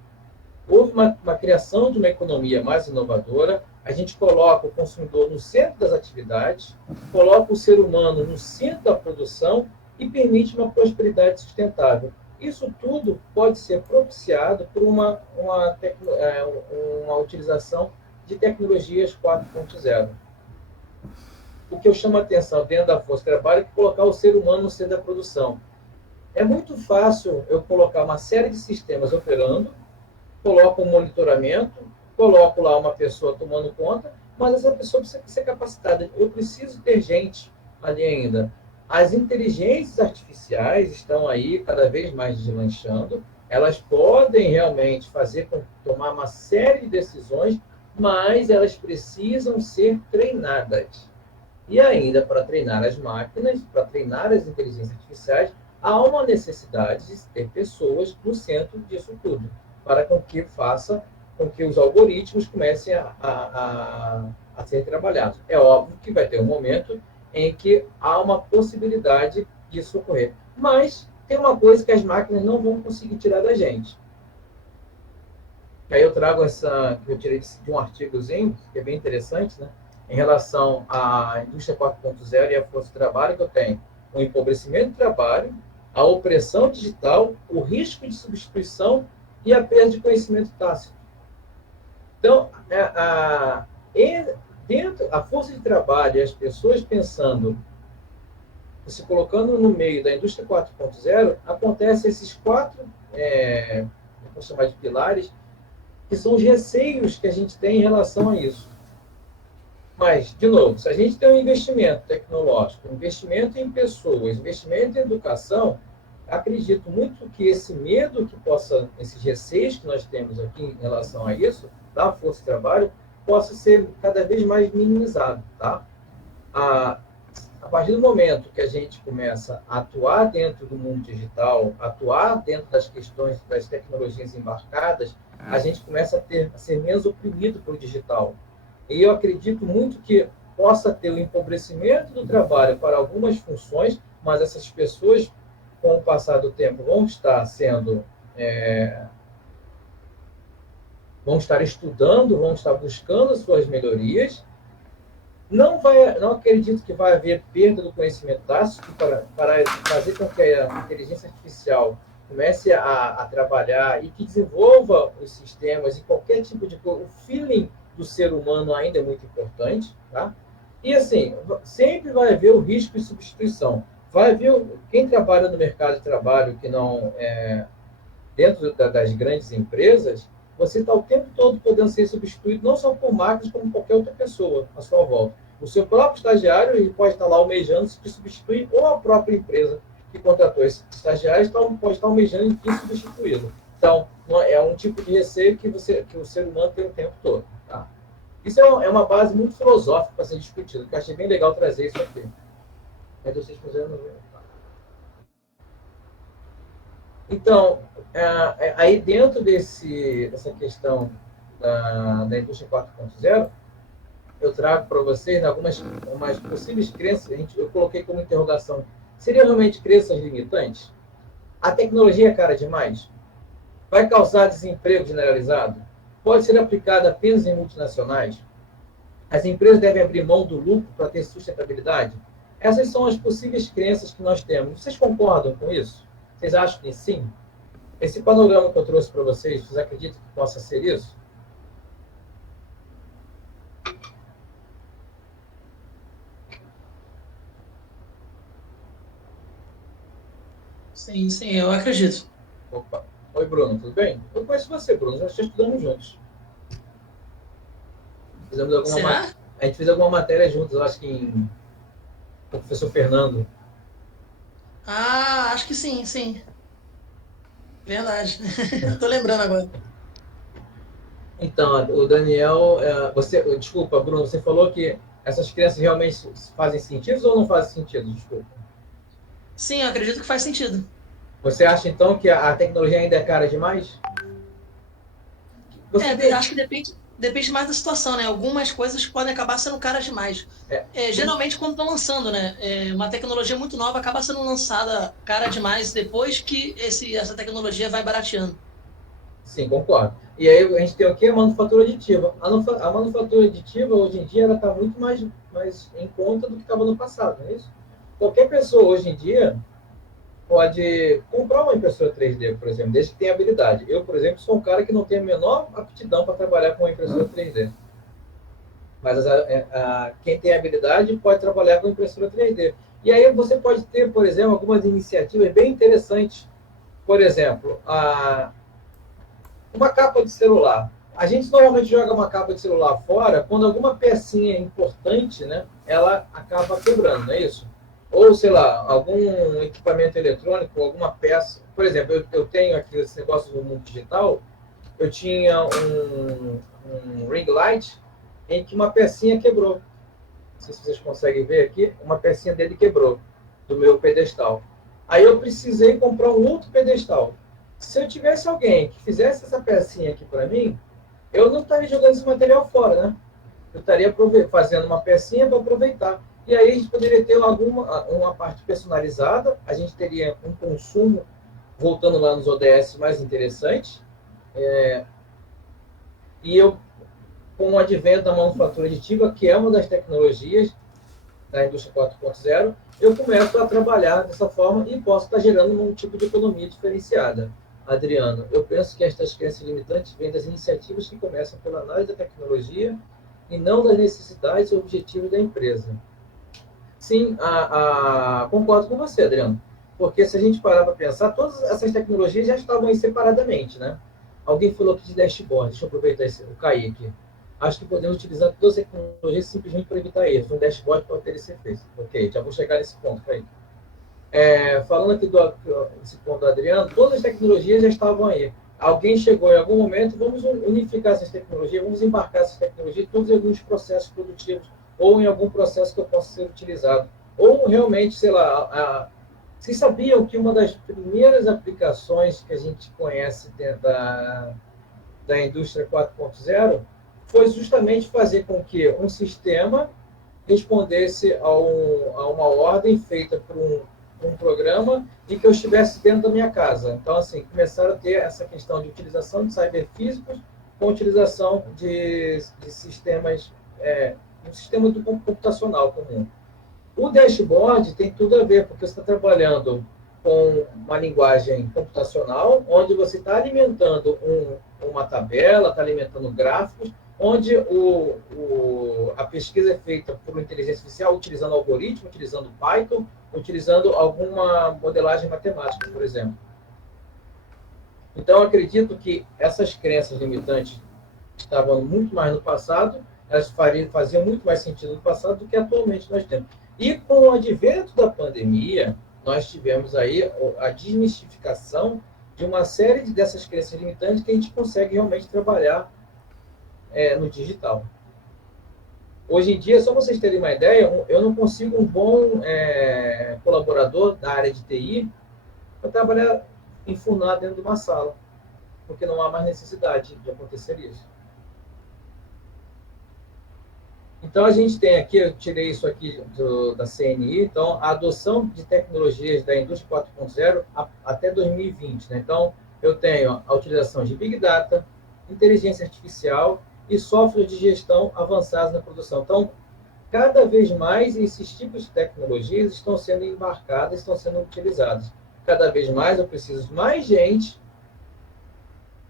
houve uma criação de uma economia mais inovadora, a gente coloca o consumidor no centro das atividades, coloca o ser humano no centro da produção e permite uma prosperidade sustentável. Isso tudo pode ser propiciado por uma utilização de tecnologias 4.0. O que eu chamo a atenção dentro da força de trabalho é colocar o ser humano no centro da produção. É muito fácil eu colocar uma série de sistemas operando, coloco um monitoramento, coloco lá uma pessoa tomando conta, mas essa pessoa precisa ser capacitada. Eu preciso ter gente ali ainda. As inteligências artificiais estão aí cada vez mais deslanchando, elas podem realmente tomar uma série de decisões, mas elas precisam ser treinadas. E ainda, para treinar as máquinas, para treinar as inteligências artificiais, há uma necessidade de ter pessoas no centro disso tudo, para que faça com que os algoritmos comecem a ser trabalhados. É óbvio que vai ter um momento em que há uma possibilidade disso ocorrer. Mas tem uma coisa que as máquinas não vão conseguir tirar da gente. Aí eu trago que eu tirei de um artigozinho, que é bem interessante, né? Em relação à indústria 4.0 e à força de trabalho, que eu tenho o empobrecimento do trabalho, a opressão digital, o risco de substituição e a perda de conhecimento tácito. Então, a força de trabalho e as pessoas pensando, se colocando no meio da indústria 4.0, acontecem esses quatro, vou chamar de pilares, que são os receios que a gente tem em relação a isso. Mas, de novo, se a gente tem um investimento tecnológico, investimento em pessoas, investimento em educação, acredito muito que esse medo esses receios que nós temos aqui em relação a isso, da força de trabalho, possa ser cada vez mais minimizado, tá? A partir do momento que a gente começa a atuar dentro do mundo digital, atuar dentro das questões das tecnologias embarcadas, a gente começa a ser menos oprimido pelo digital. E eu acredito muito que possa ter o empobrecimento do trabalho para algumas funções, mas essas pessoas, com o passar do tempo, vão estar estudando, vão estar buscando suas melhorias. Não acredito que vai haver perda do conhecimento tácito para fazer com que a inteligência artificial comece a trabalhar e que desenvolva os sistemas e qualquer tipo de coisa. O feeling do ser humano ainda é muito importante, tá? E assim, sempre vai haver o risco de substituição. Vai haver quem trabalha no mercado de trabalho que não dentro das grandes empresas, você está o tempo todo podendo ser substituído, não só por máquinas, como qualquer outra pessoa à sua volta. O seu próprio estagiário ele pode estar lá almejando se substituir, ou a própria empresa que contratou esse estagiário pode estar almejando em substituí-lo. Então, é um tipo de receio que o ser humano tem o tempo todo. Tá? Isso é uma base muito filosófica para ser discutida, que eu achei bem legal trazer isso aqui. Então, aí dentro dessa questão da indústria 4.0, eu trago para vocês algumas possíveis crenças. Eu coloquei como interrogação: seriam realmente crenças limitantes? A tecnologia é cara demais? Vai causar desemprego generalizado? Pode ser aplicada apenas em multinacionais? As empresas devem abrir mão do lucro para ter sustentabilidade? Essas são as possíveis crenças que nós temos. Vocês concordam com isso? Vocês acham que sim? Esse panorama que eu trouxe para vocês, vocês acreditam que possa ser isso? Sim, sim, eu acredito. Opa. Oi, Bruno, tudo bem? Eu conheço você, Bruno, nós já estudamos juntos. Será? A gente fez alguma matéria juntos, eu acho que com o professor Fernando. Ah, acho que sim, sim. Verdade. Tô lembrando agora. Então, o Daniel, desculpa, Bruno, você falou que essas crenças realmente fazem sentido ou não fazem sentido? Desculpa. Sim, eu acredito que faz sentido. Você acha, então, que a tecnologia ainda é cara demais? Acho que depende mais da situação, né? Algumas coisas podem acabar sendo caras demais. Geralmente, quando estão lançando, né? Uma tecnologia muito nova acaba sendo lançada cara demais depois que essa tecnologia vai barateando. Sim, concordo. E aí a gente tem o quê? A manufatura aditiva. A manufatura aditiva, hoje em dia, ela está muito mais em conta do que estava no passado, não é isso? Qualquer pessoa, hoje em dia, pode comprar uma impressora 3D, por exemplo, desde que tenha habilidade. Eu, por exemplo, sou um cara que não tem a menor aptidão para trabalhar com uma impressora 3D. Mas quem tem habilidade pode trabalhar com impressora 3D. E aí você pode ter, por exemplo, algumas iniciativas bem interessantes. Por exemplo, uma capa de celular. A gente normalmente joga uma capa de celular fora quando alguma pecinha importante, né, ela acaba quebrando, não é isso? Ou, sei lá, algum equipamento eletrônico, alguma peça. Por exemplo, eu tenho aqui esse negócio do mundo digital, eu tinha um ring light em que uma pecinha quebrou. Não sei se vocês conseguem ver aqui, uma pecinha dele quebrou, do meu pedestal. Aí eu precisei comprar um outro pedestal. Se eu tivesse alguém que fizesse essa pecinha aqui para mim, eu não estaria jogando esse material fora, né? Eu estaria fazendo uma pecinha para aproveitar. E aí a gente poderia ter uma parte personalizada, a gente teria um consumo, voltando lá nos ODS, mais interessante. E com o advento da manufatura aditiva, que é uma das tecnologias da indústria 4.0, eu começo a trabalhar dessa forma e posso estar gerando um tipo de economia diferenciada. Adriano, eu penso que estas crenças limitantes vêm das iniciativas que começam pela análise da tecnologia e não das necessidades e objetivos da empresa. Sim, concordo com você, Adriano. Porque se a gente parar para pensar, todas essas tecnologias já estavam aí separadamente, né? Alguém falou aqui de dashboard. Deixa eu aproveitar o cair aqui. Acho que podemos utilizar todas as tecnologias simplesmente para evitar erros. Um dashboard pode ter esse efeito. Ok, já vou chegar nesse ponto, Caí. Falando aqui desse ponto do Adriano, todas as tecnologias já estavam aí. Alguém chegou em algum momento, vamos unificar essas tecnologias, vamos embarcar essas tecnologias todos em alguns processos produtivos ou em algum processo que eu possa ser utilizado. Ou realmente, sei lá, vocês sabiam que uma das primeiras aplicações que a gente conhece dentro da indústria 4.0 foi justamente fazer com que um sistema respondesse a uma ordem feita por um programa e que eu estivesse dentro da minha casa. Então, assim, começaram a ter essa questão de utilização de cyberfísicos com utilização de sistemas, um sistema do computacional comum. O dashboard tem tudo a ver, porque você está trabalhando com uma linguagem computacional, onde você está alimentando uma tabela, está alimentando gráficos, onde a pesquisa é feita por inteligência artificial, utilizando algoritmo, utilizando Python, utilizando alguma modelagem matemática, por exemplo. Então, eu acredito que essas crenças limitantes estavam muito mais no passado, elas faziam muito mais sentido no passado do que atualmente nós temos. E com o advento da pandemia, nós tivemos aí a desmistificação de uma série dessas crenças limitantes que a gente consegue realmente trabalhar no digital. Hoje em dia, só para vocês terem uma ideia, eu não consigo um bom colaborador da área de TI para trabalhar enfurnado dentro de uma sala, porque não há mais necessidade de acontecer isso. Então, a gente tem aqui, eu tirei isso aqui da CNI, então, a adoção de tecnologias da indústria 4.0 até 2020. Né? Então, eu tenho a utilização de Big Data, inteligência artificial e software de gestão avançados na produção. Então, cada vez mais esses tipos de tecnologias estão sendo embarcadas, estão sendo utilizadas. Cada vez mais eu preciso de mais gente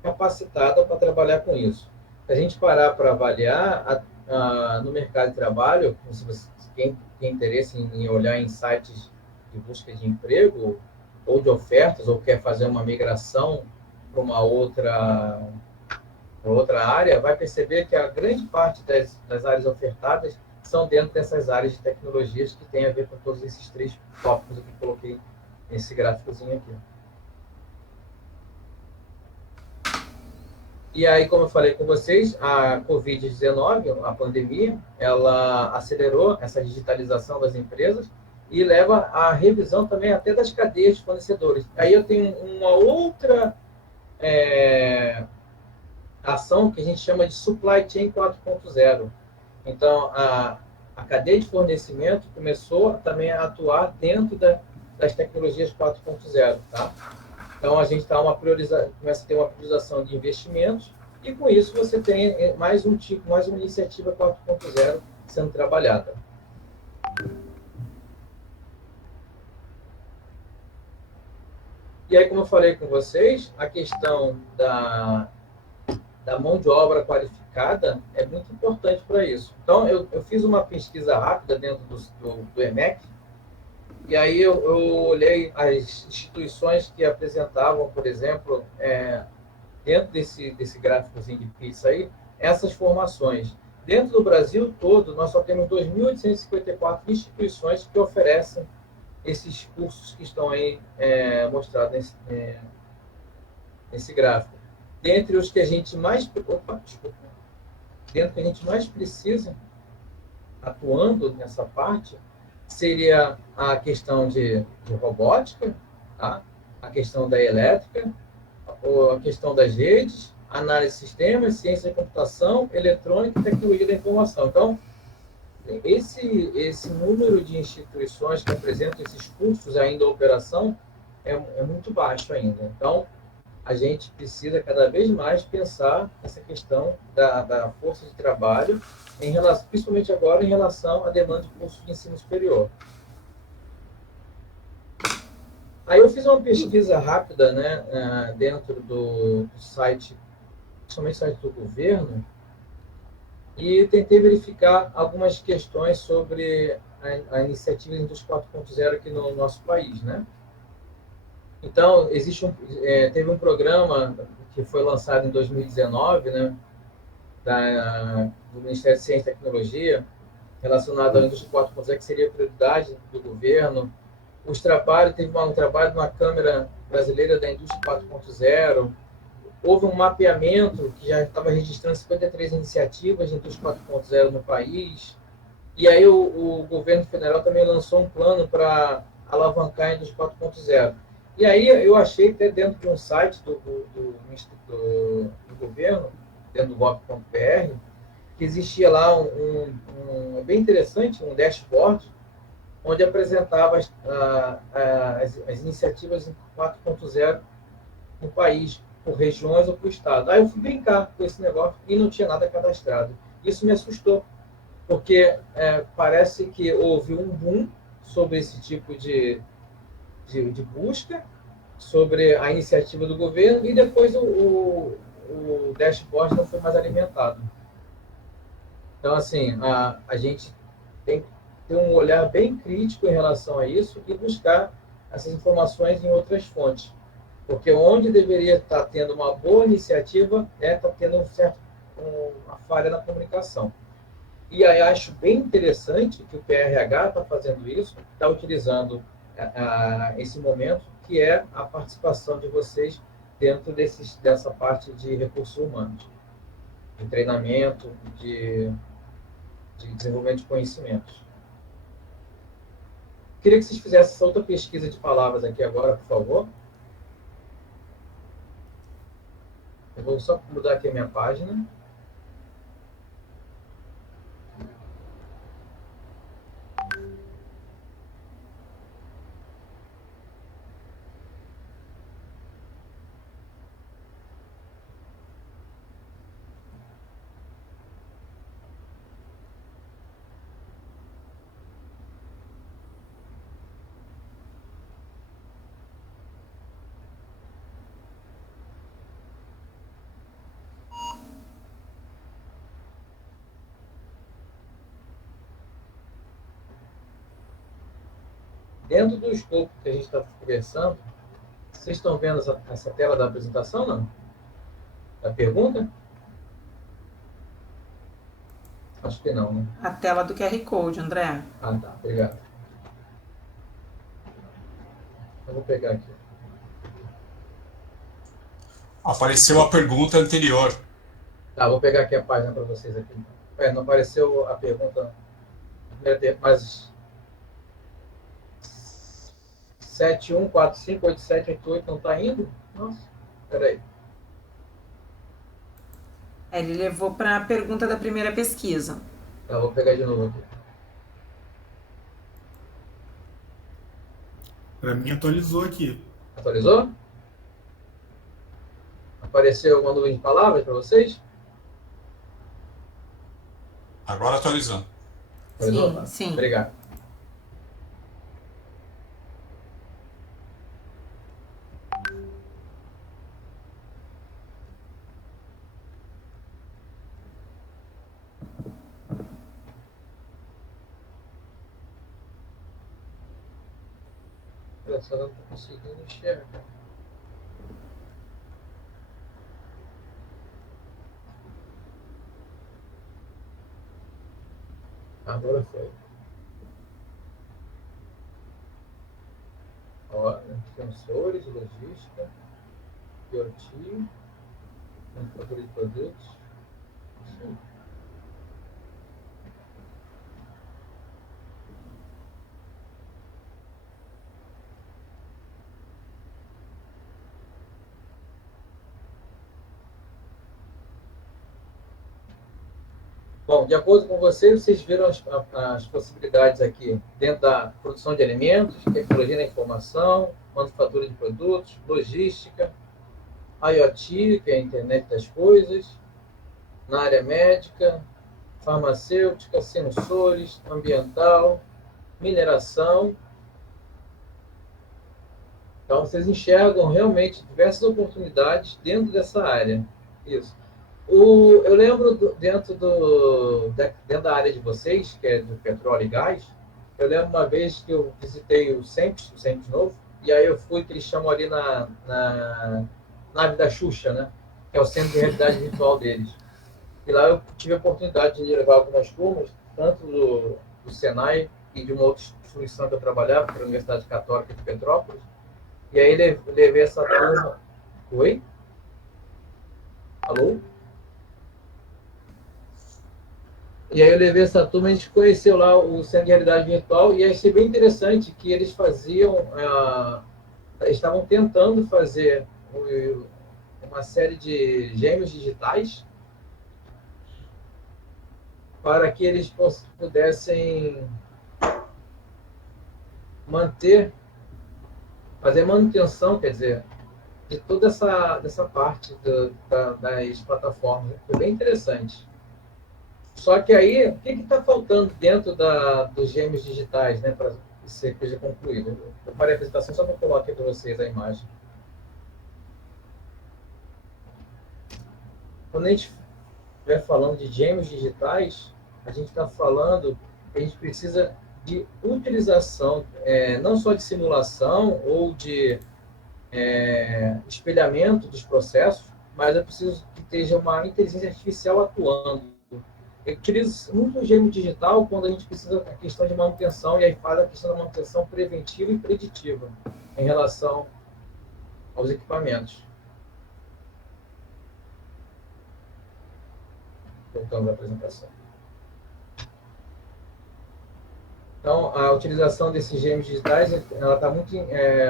capacitada para trabalhar com isso. Se a gente parar para avaliar no mercado de trabalho, se você, quem tem interesse em olhar em sites de busca de emprego ou de ofertas, ou quer fazer uma migração para uma outra área, vai perceber que a grande parte das áreas ofertadas são dentro dessas áreas de tecnologias que tem a ver com todos esses três tópicos que eu coloquei nesse gráficozinho aqui. E aí, como eu falei com vocês, a Covid-19, a pandemia, ela acelerou essa digitalização das empresas e leva à revisão também até das cadeias de fornecedores. Aí eu tenho uma outra ação que a gente chama de Supply Chain 4.0. Então, a cadeia de fornecimento começou também a atuar dentro das tecnologias 4.0, tá? Então, a gente começa a ter uma priorização de investimentos e, com isso, você tem mais uma iniciativa 4.0 sendo trabalhada. E aí, como eu falei com vocês, a questão da mão de obra qualificada é muito importante para isso. Então, eu fiz uma pesquisa rápida dentro do EMEC, e aí eu olhei as instituições que apresentavam, por exemplo, dentro desse gráficozinho de pizza aí, essas formações. Dentro do Brasil todo, nós só temos 2.854 instituições que oferecem esses cursos que estão aí mostrados nesse gráfico. Dentre os que a gente mais precisa atuando nessa parte seria a questão de robótica, tá? A questão da elétrica, a questão das redes, análise de sistemas, ciência da computação, eletrônica e tecnologia da informação. Então, esse número de instituições que apresentam esses cursos ainda em operação é muito baixo ainda. Então, a gente precisa cada vez mais pensar essa questão da força de trabalho, principalmente agora em relação à demanda de cursos de ensino superior. Aí eu fiz uma pesquisa rápida, né, dentro do site, principalmente o site do governo, e tentei verificar algumas questões sobre a iniciativa Indústria 4.0 aqui no nosso país, né? Então, teve um programa que foi lançado em 2019, né, do Ministério de Ciência e Tecnologia, relacionado à indústria 4.0, que seria prioridade do governo. Teve um trabalho de uma Câmara Brasileira da Indústria 4.0. Houve um mapeamento que já estava registrando 53 iniciativas de indústria 4.0 no país. E aí o governo federal também lançou um plano para alavancar a indústria 4.0. E aí eu achei até dentro de um site do governo, dentro do gov.br, que existia lá bem interessante, um dashboard, onde apresentava as iniciativas 4.0 no país, por regiões ou por estado. Aí eu fui brincar com esse negócio e não tinha nada cadastrado. Isso me assustou, porque parece que houve um boom sobre esse tipo de busca, sobre a iniciativa do governo, e depois o dashboard não foi mais alimentado. Então, assim, a gente tem que ter um olhar bem crítico em relação a isso e buscar essas informações em outras fontes. Porque onde deveria estar tendo uma boa iniciativa, está tendo uma falha na comunicação. E aí acho bem interessante que o PRH está fazendo isso, está utilizando esse momento, que é a participação de vocês dentro dessa parte de recursos humanos, de treinamento, de desenvolvimento de conhecimentos. Queria que vocês fizessem essa outra pesquisa de palavras aqui agora, por favor. Eu vou só mudar aqui a minha página. Dentro do escopo que a gente está conversando, vocês estão vendo essa tela da apresentação, não? Da pergunta? Acho que não, né? A tela do QR Code, André. Ah, tá. Obrigado. Eu vou pegar aqui. Apareceu a pergunta anterior. Tá, vou pegar aqui a página para vocês aqui. Não apareceu a pergunta, mas 71458788 não está indo? Nossa, peraí. Ele levou para a pergunta da primeira pesquisa. Tá, vou pegar de novo aqui. Para mim atualizou aqui. Atualizou? Apareceu uma nuvem de palavras para vocês? Agora atualizando. Atualizou? Sim. Obrigado. Eu só não estou conseguindo enxergar. Agora foi. Ó, sensores, logística, IoT, manufactura de produtos. Sim. Bom, de acordo com vocês viram as possibilidades aqui dentro da produção de alimentos, tecnologia da informação, manufatura de produtos, logística, IoT, que é a internet das coisas, na área médica, farmacêutica, sensores, ambiental, mineração. Então, vocês enxergam realmente diversas oportunidades dentro dessa área. Isso. Eu lembro dentro da área de vocês, que é do petróleo e gás, eu lembro uma vez que eu visitei o SEMPS Novo, e aí eu fui, que eles chamam ali na nave da Xuxa, né? Que é o centro de realidade virtual deles. E lá eu tive a oportunidade de levar algumas turmas, tanto do Senai e de uma outra instituição que eu trabalhava, que era a Universidade Católica de Petrópolis. E aí levei essa turma... Oi? Alô? E aí eu levei essa turma, a gente conheceu lá o Centro de Realidade Virtual e achei bem interessante que eles estavam tentando fazer uma série de gêmeos digitais para que eles pudessem fazer manutenção, quer dizer, de toda dessa parte das plataformas. Foi bem interessante. Só que aí, o que está faltando dentro dos gêmeos digitais, né, para que seja concluído? Eu parei a apresentação só para colocar aqui para vocês a imagem. Quando a gente estiver falando de gêmeos digitais, a gente está falando que a gente precisa de utilização, não só de simulação ou de espelhamento dos processos, mas eu preciso que esteja uma inteligência artificial atuando. Eu utilizo muito o gêmeo digital quando a gente precisa da questão de manutenção, e aí faz a questão da manutenção preventiva e preditiva em relação aos equipamentos. Voltando à apresentação. Então, a utilização desses gêmeos digitais, ela está muito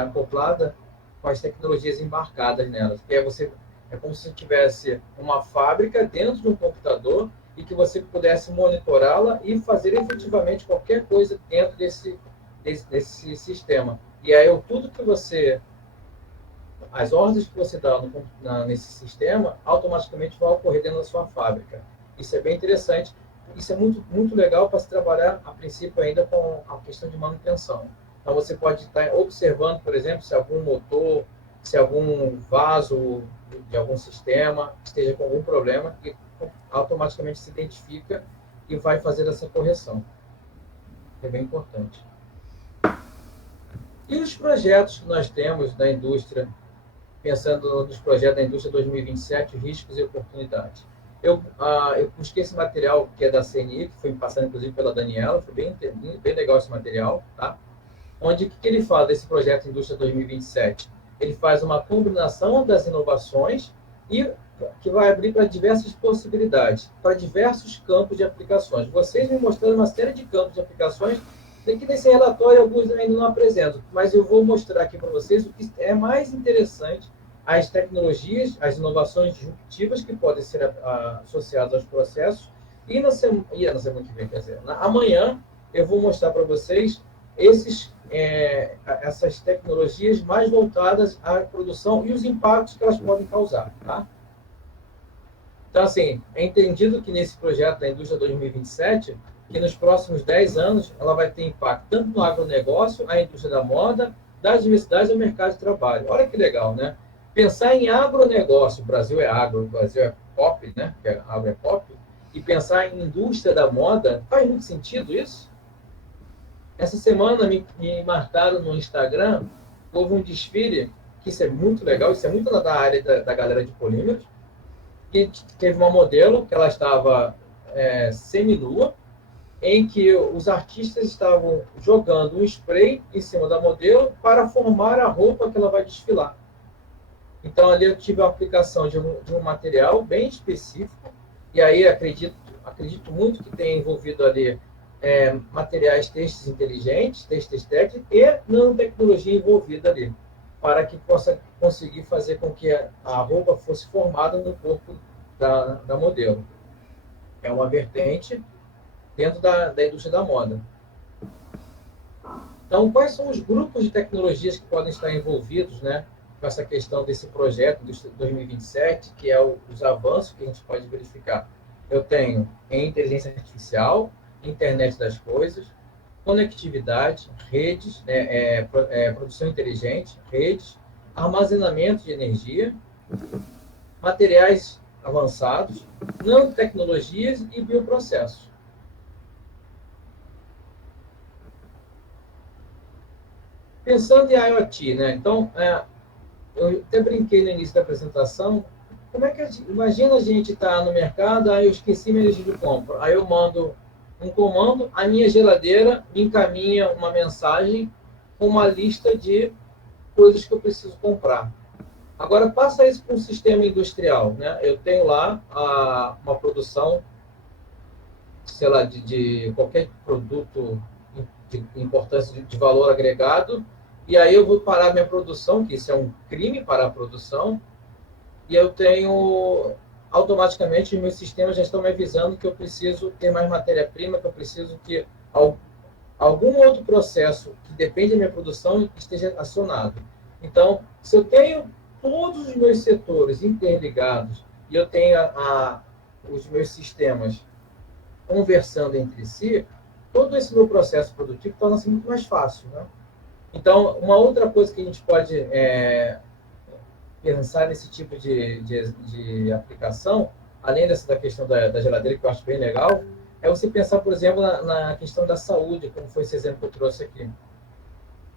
acoplada com as tecnologias embarcadas nelas. Que é como se tivesse uma fábrica dentro de um computador e que você pudesse monitorá-la e fazer efetivamente qualquer coisa dentro desse sistema. E aí, tudo que você... As ordens que você dá nesse sistema, automaticamente vão ocorrer dentro da sua fábrica. Isso é bem interessante. Isso é muito, muito legal para se trabalhar, a princípio, ainda com a questão de manutenção. Então, você pode estar observando, por exemplo, se algum motor, se algum vaso de algum sistema esteja com algum problema, e automaticamente se identifica e vai fazer essa correção. É bem importante. E os projetos que nós temos na indústria, pensando nos projetos da indústria 2027, riscos e oportunidades. Eu busquei esse material que é da CNI, que foi passado inclusive pela Daniela, foi bem legal esse material, tá? Onde o que ele fala desse projeto Indústria 2027? Ele faz uma combinação das inovações e que vai abrir para diversas possibilidades, para diversos campos de aplicações. Vocês me mostraram uma série de campos de aplicações, que nesse relatório alguns ainda não apresento, mas eu vou mostrar aqui para vocês o que é mais interessante, as tecnologias, as inovações disruptivas que podem ser associadas aos processos. E na semana que vem, quer dizer, amanhã, eu vou mostrar para vocês essas tecnologias mais voltadas à produção e os impactos que elas podem causar. Tá? Então, assim, é entendido que nesse projeto da Indústria 2027, que nos próximos 10 anos ela vai ter impacto tanto no agronegócio, a indústria da moda, das universidades e no mercado de trabalho. Olha que legal, né? Pensar em agronegócio, o Brasil é agro, o Brasil é pop, né? Agro é pop, e pensar em indústria da moda, faz muito sentido isso? Essa semana me marcaram no Instagram, houve um desfile, que isso é muito legal, isso é muito da área da galera de polímeros, que teve uma modelo que ela estava seminua, em que os artistas estavam jogando um spray em cima da modelo para formar a roupa que ela vai desfilar. Então, ali eu tive a aplicação de um material bem específico, e aí acredito muito que tenha envolvido ali materiais têxteis inteligentes, têxteis técnicos e nanotecnologia envolvida ali, para que possa conseguir fazer com que a roupa fosse formada no corpo da modelo. É uma vertente dentro da indústria da moda. Então, quais são os grupos de tecnologias que podem estar envolvidos, né, com essa questão desse projeto do 2027, que é os avanços que a gente pode verificar? Eu tenho inteligência artificial, internet das coisas, conectividade, redes, produção inteligente, redes, armazenamento de energia, materiais avançados, nanotecnologias e bioprocessos. Pensando em IoT, né? Então, eu até brinquei no início da apresentação, como é que imagina a gente estar no mercado, aí eu esqueci minha lista de compra, aí eu mando um comando, a minha geladeira me encaminha uma mensagem com uma lista de coisas que eu preciso comprar. Agora, passa isso para um sistema industrial, né? Eu tenho lá uma produção, sei lá, de qualquer produto de importância de valor agregado, e aí eu vou parar minha produção, que isso é um crime parar a produção, e eu tenho, automaticamente, os meus sistemas já estão me avisando que eu preciso ter mais matéria-prima, que eu preciso que algum outro processo que depende da minha produção esteja acionado. Então, se eu tenho todos os meus setores interligados e eu tenho os meus sistemas conversando entre si, todo esse meu processo produtivo torna-se muito mais fácil, né? Então, uma outra coisa que a gente pode pensar nesse tipo de aplicação, além da questão da geladeira, que eu acho bem legal, é você pensar, por exemplo, na questão da saúde, como foi esse exemplo que eu trouxe aqui,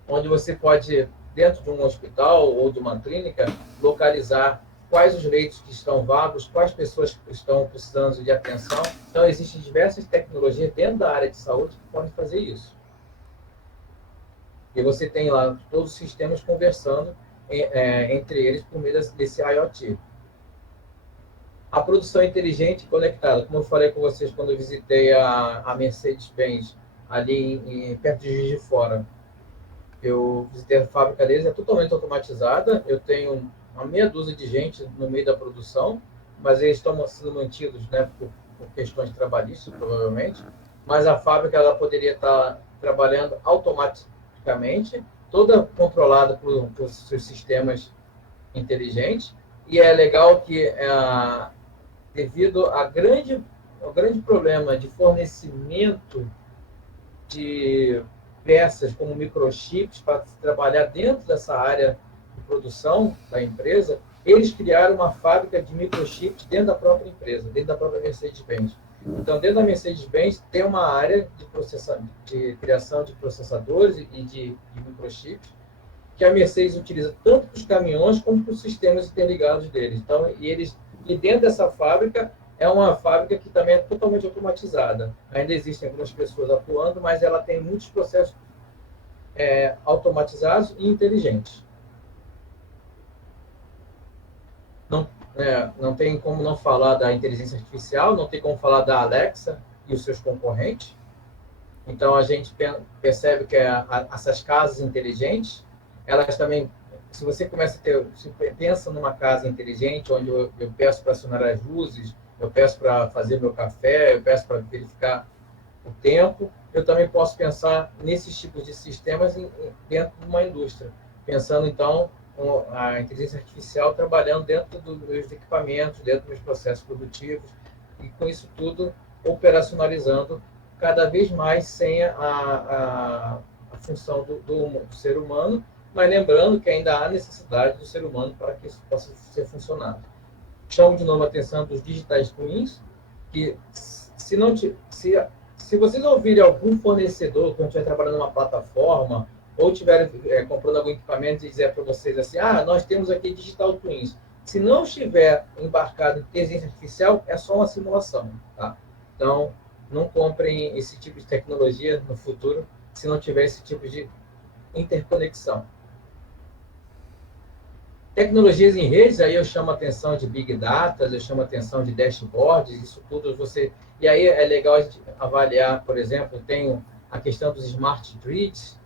onde você pode dentro de um hospital ou de uma clínica, localizar quais os leitos que estão vagos, quais pessoas que estão precisando de atenção. Então, existem diversas tecnologias dentro da área de saúde que podem fazer isso. E você tem lá todos os sistemas conversando entre eles por meio desse IoT. A produção inteligente e conectada, como eu falei com vocês quando eu visitei a Mercedes-Benz, ali perto de Juiz de Fora. Eu visitei a fábrica deles, é totalmente automatizada. Eu tenho uma meia dúzia de gente no meio da produção, mas eles estão sendo mantidos, né, por questões trabalhistas, provavelmente. Mas a fábrica ela poderia estar trabalhando automaticamente, toda controlada por seus sistemas inteligentes. E é legal que, devido ao grande problema de fornecimento de peças como microchips para trabalhar dentro dessa área de produção da empresa, eles criaram uma fábrica de microchips dentro da própria empresa, dentro da própria Mercedes-Benz. Então, dentro da Mercedes-Benz tem uma área de criação de processadores e de microchips que a Mercedes utiliza tanto para os caminhões como para os sistemas interligados deles. Então, e dentro dessa fábrica é uma fábrica que também é totalmente automatizada. Ainda existem algumas pessoas atuando, mas ela tem muitos processos automatizados e inteligentes. Não tem como não falar da inteligência artificial, não tem como falar da Alexa e os seus concorrentes. Então, a gente percebe que essas casas inteligentes, elas também, se você pensa numa casa inteligente, onde eu peço para acionar as luzes, eu peço para fazer meu café, eu peço para verificar o tempo, eu também posso pensar nesses tipos de sistemas dentro de uma indústria. Pensando, então, a inteligência artificial trabalhando dentro dos equipamentos, dentro dos processos produtivos, e com isso tudo operacionalizando cada vez mais sem a função do ser humano, mas lembrando que ainda há necessidade do ser humano para que isso possa ser funcionado. Chamo de novo a atenção dos digitais twins, que se vocês ouvirem algum fornecedor, quando estiver trabalhando numa plataforma, ou estiver comprando algum equipamento e dizer para vocês assim, nós temos aqui digital twins. Se não estiver embarcado em inteligência artificial, é só uma simulação, tá? Então, não comprem esse tipo de tecnologia no futuro, se não tiver esse tipo de interconexão. Tecnologias em redes, aí eu chamo a atenção de Big Data, eu chamo a atenção de dashboards, isso tudo você... E aí é legal a gente avaliar, por exemplo, tem a questão dos smart grids,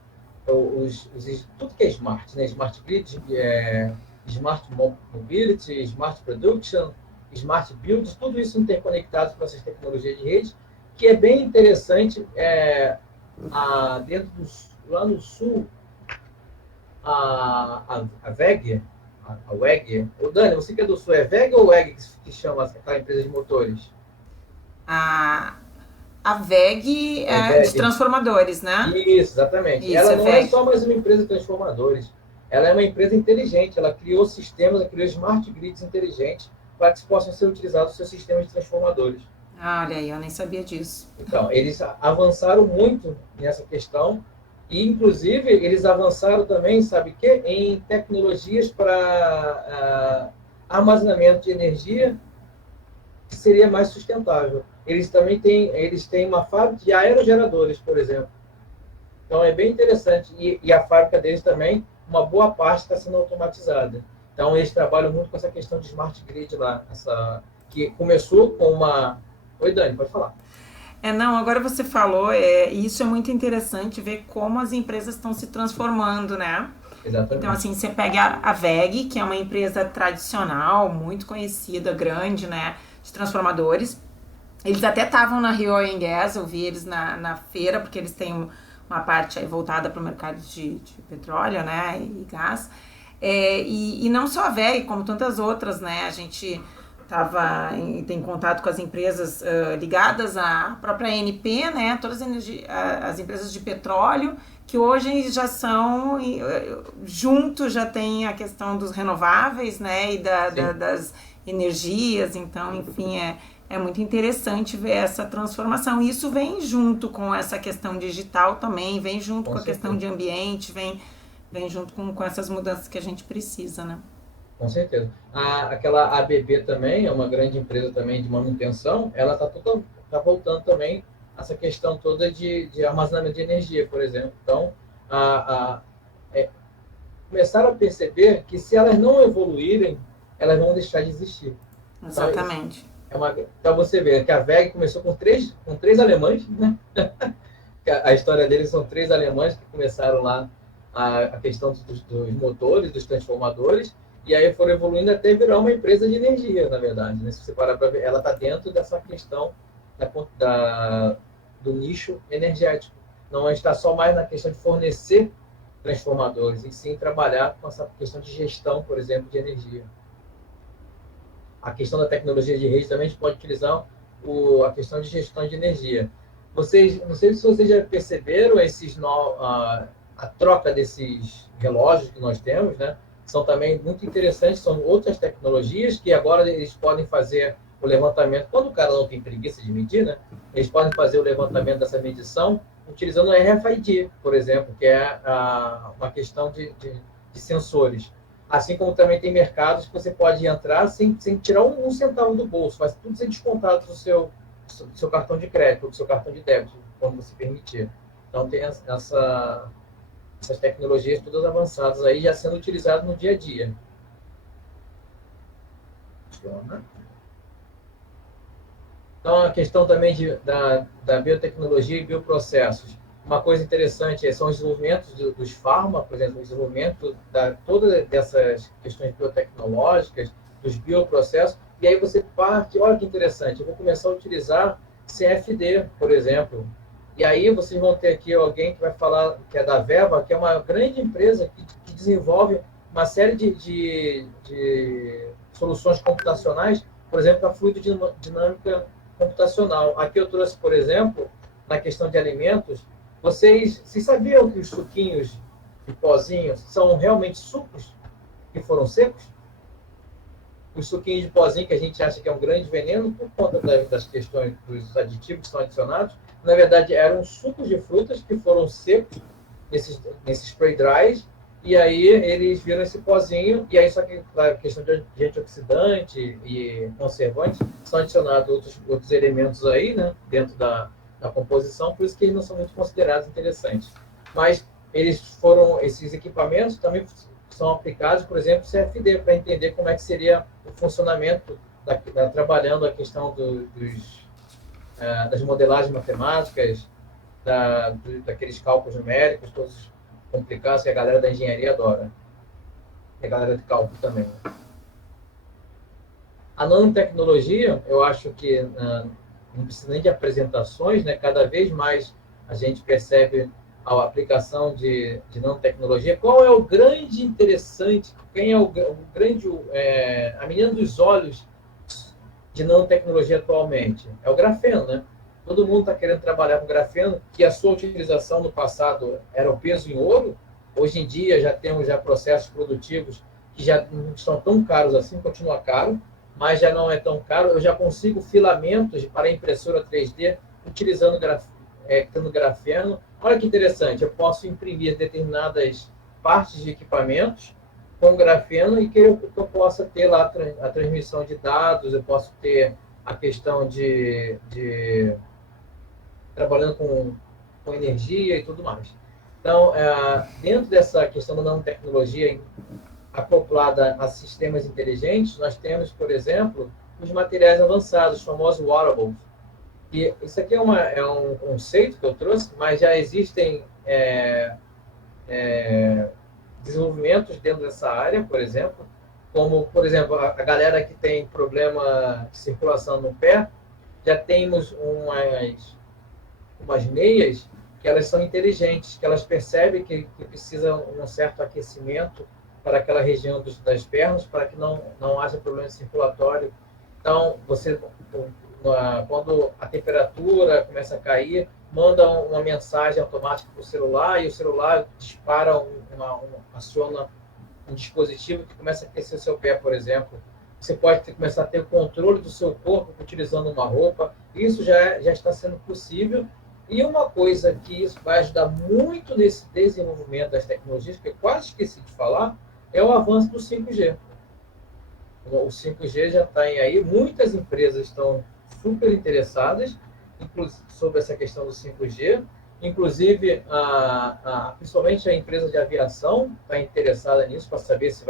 tudo que é smart, né? Smart grid, smart mobility, smart production, smart builds, tudo isso interconectado com essas tecnologias de rede, que é bem interessante, lá no sul, a WEG, o Dani, você que é do sul, é WEG ou WEG que chama aquela empresa de motores? A WEG é de transformadores, né? Isso, exatamente. Isso, ela não é só mais uma empresa de transformadores. Ela é uma empresa inteligente. Ela criou sistemas, ela criou smart grids inteligentes para que possam ser utilizados os seus sistemas de transformadores. Olha aí, eu nem sabia disso. Então, eles avançaram muito nessa questão e, inclusive, eles avançaram também, sabe o quê? Em tecnologias para armazenamento de energia que seria mais sustentável. Eles também têm uma fábrica de aerogeradores, por exemplo. Então, é bem interessante. E a fábrica deles também, uma boa parte está sendo automatizada. Então, eles trabalham muito com essa questão de smart grid lá, que começou com uma... Oi, Dani, pode falar. Não, agora você falou, isso é muito interessante ver como as empresas estão se transformando, né? Exatamente. Então, assim, você pega a WEG, que é uma empresa tradicional, muito conhecida, grande, né, de transformadores. Eles até estavam na Rio Oil & Gas, eu vi eles na feira, porque eles têm uma parte aí voltada para o mercado de petróleo, né, e gás. E não só a WEG, como tantas outras, né, a gente tem contato com as empresas ligadas à própria ANP, né, todas as empresas de petróleo, que hoje já são, junto já tem a questão dos renováveis, né, e das energias, então, enfim, é muito interessante ver essa transformação. Isso vem junto com essa questão digital também, vem junto com a questão de ambiente, vem vem junto com essas mudanças que a gente precisa, né? Com certeza. Aquela ABB também é uma grande empresa também de manutenção, ela está voltando também essa questão toda de armazenamento de energia, por exemplo. Então, começaram a perceber que se elas não evoluírem, elas vão deixar de existir. Exatamente. Então você vê que a WEG começou com três alemães, né? A história deles são três alemães que começaram lá a questão dos motores, dos transformadores, e aí foram evoluindo até virar uma empresa de energia, na verdade. Né? Se você parar para ver, ela está dentro dessa questão do nicho energético. Não está só mais na questão de fornecer transformadores, e sim trabalhar com essa questão de gestão, por exemplo, de energia. A questão da tecnologia de rede também a gente pode utilizar a questão de gestão de energia. Não sei se vocês já perceberam a troca desses relógios que nós temos, né? São também muito interessantes, são outras tecnologias que agora eles podem fazer o levantamento, quando o cara não tem preguiça de medir, né? Eles podem fazer o levantamento dessa medição utilizando o RFID, por exemplo, que é uma questão de sensores. Assim como também tem mercados que você pode entrar sem tirar um centavo do bolso, mas tudo ser descontado do seu cartão de crédito, do seu cartão de débito, quando você permitir. Então tem essas tecnologias todas avançadas aí já sendo utilizadas no dia a dia. Então a questão também da biotecnologia e bioprocessos. Uma coisa interessante são os desenvolvimentos dos fármacos, por exemplo, o desenvolvimento todas dessas questões biotecnológicas, dos bioprocessos, e aí você parte, olha que interessante, eu vou começar a utilizar CFD, por exemplo, e aí vocês vão ter aqui alguém que vai falar, que é da Veva, que é uma grande empresa que desenvolve uma série de soluções computacionais, por exemplo, para fluidodinâmica computacional. Aqui eu trouxe, por exemplo, na questão de alimentos, vocês sabiam que os suquinhos de pozinhos são realmente sucos que foram secos? Os suquinhos de pozinho que a gente acha que é um grande veneno por conta das questões dos aditivos que são adicionados, na verdade eram sucos de frutas que foram secos nesses spray dries, e aí eles viram esse pozinho, e aí só que a questão de antioxidante e conservante são adicionados outros elementos aí, né, dentro da composição, por isso que eles não são muito considerados interessantes. Mas esses equipamentos também são aplicados, por exemplo, CFD, para entender como é que seria o funcionamento, trabalhando a questão das modelagens matemáticas, daqueles cálculos numéricos, todos complicados, que a galera da engenharia adora. E a galera de cálculo também. A nanotecnologia, eu acho que não precisa nem de apresentações, né? Cada vez mais a gente percebe a aplicação de nanotecnologia. Qual é o grande interessante, quem é a menina dos olhos de nanotecnologia atualmente? É o grafeno, né? Todo mundo está querendo trabalhar com grafeno, que a sua utilização no passado era o peso em ouro. Hoje em dia já temos processos produtivos que já não são tão caros assim, continua caro, mas já não é tão caro. Eu já consigo filamentos para impressora 3D utilizando grafeno. Olha que interessante, eu posso imprimir determinadas partes de equipamentos com grafeno e que eu possa ter lá a transmissão de dados, eu posso ter a questão de trabalhando com energia e tudo mais. Então, dentro dessa questão da nanotecnologia acoplada a sistemas inteligentes, nós temos, por exemplo, os materiais avançados, os famosos wearables. E isso aqui é um conceito que eu trouxe, mas já existem desenvolvimentos dentro dessa área, por exemplo, como, por exemplo, a galera que tem problema de circulação no pé, já temos umas meias que elas são inteligentes, que elas percebem que precisa um certo aquecimento para aquela região das pernas, para que não haja problema circulatório. Então, quando a temperatura começa a cair, manda uma mensagem automática para o celular e o celular dispara, aciona um dispositivo que começa a aquecer o seu pé, por exemplo. Você pode começar a ter o controle do seu corpo utilizando uma roupa. Isso já está sendo possível E uma coisa que isso vai ajudar muito nesse desenvolvimento das tecnologias, que eu quase esqueci de falar, é o avanço do 5G. O 5G já está aí, muitas empresas estão super interessadas sobre essa questão do 5G, inclusive, principalmente a empresa de aviação está interessada nisso, para saber se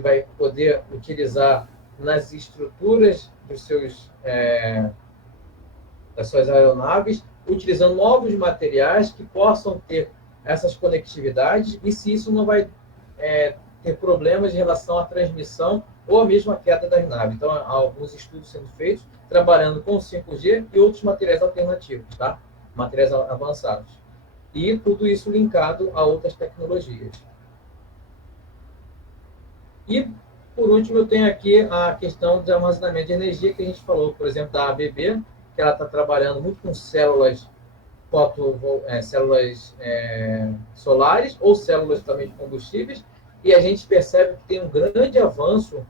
vai poder utilizar nas estruturas das suas aeronaves, utilizando novos materiais que possam ter essas conectividades e se isso não vai ter problemas em relação à transmissão ou a mesma queda das naves. Então, há alguns estudos sendo feitos trabalhando com 5G e outros materiais alternativos, tá? Materiais avançados. E tudo isso linkado a outras tecnologias. E, por último, eu tenho aqui a questão de armazenamento de energia, que a gente falou, por exemplo, da ABB, que ela está trabalhando muito com células solares ou células também de combustíveis, e a gente percebe que tem um grande avanço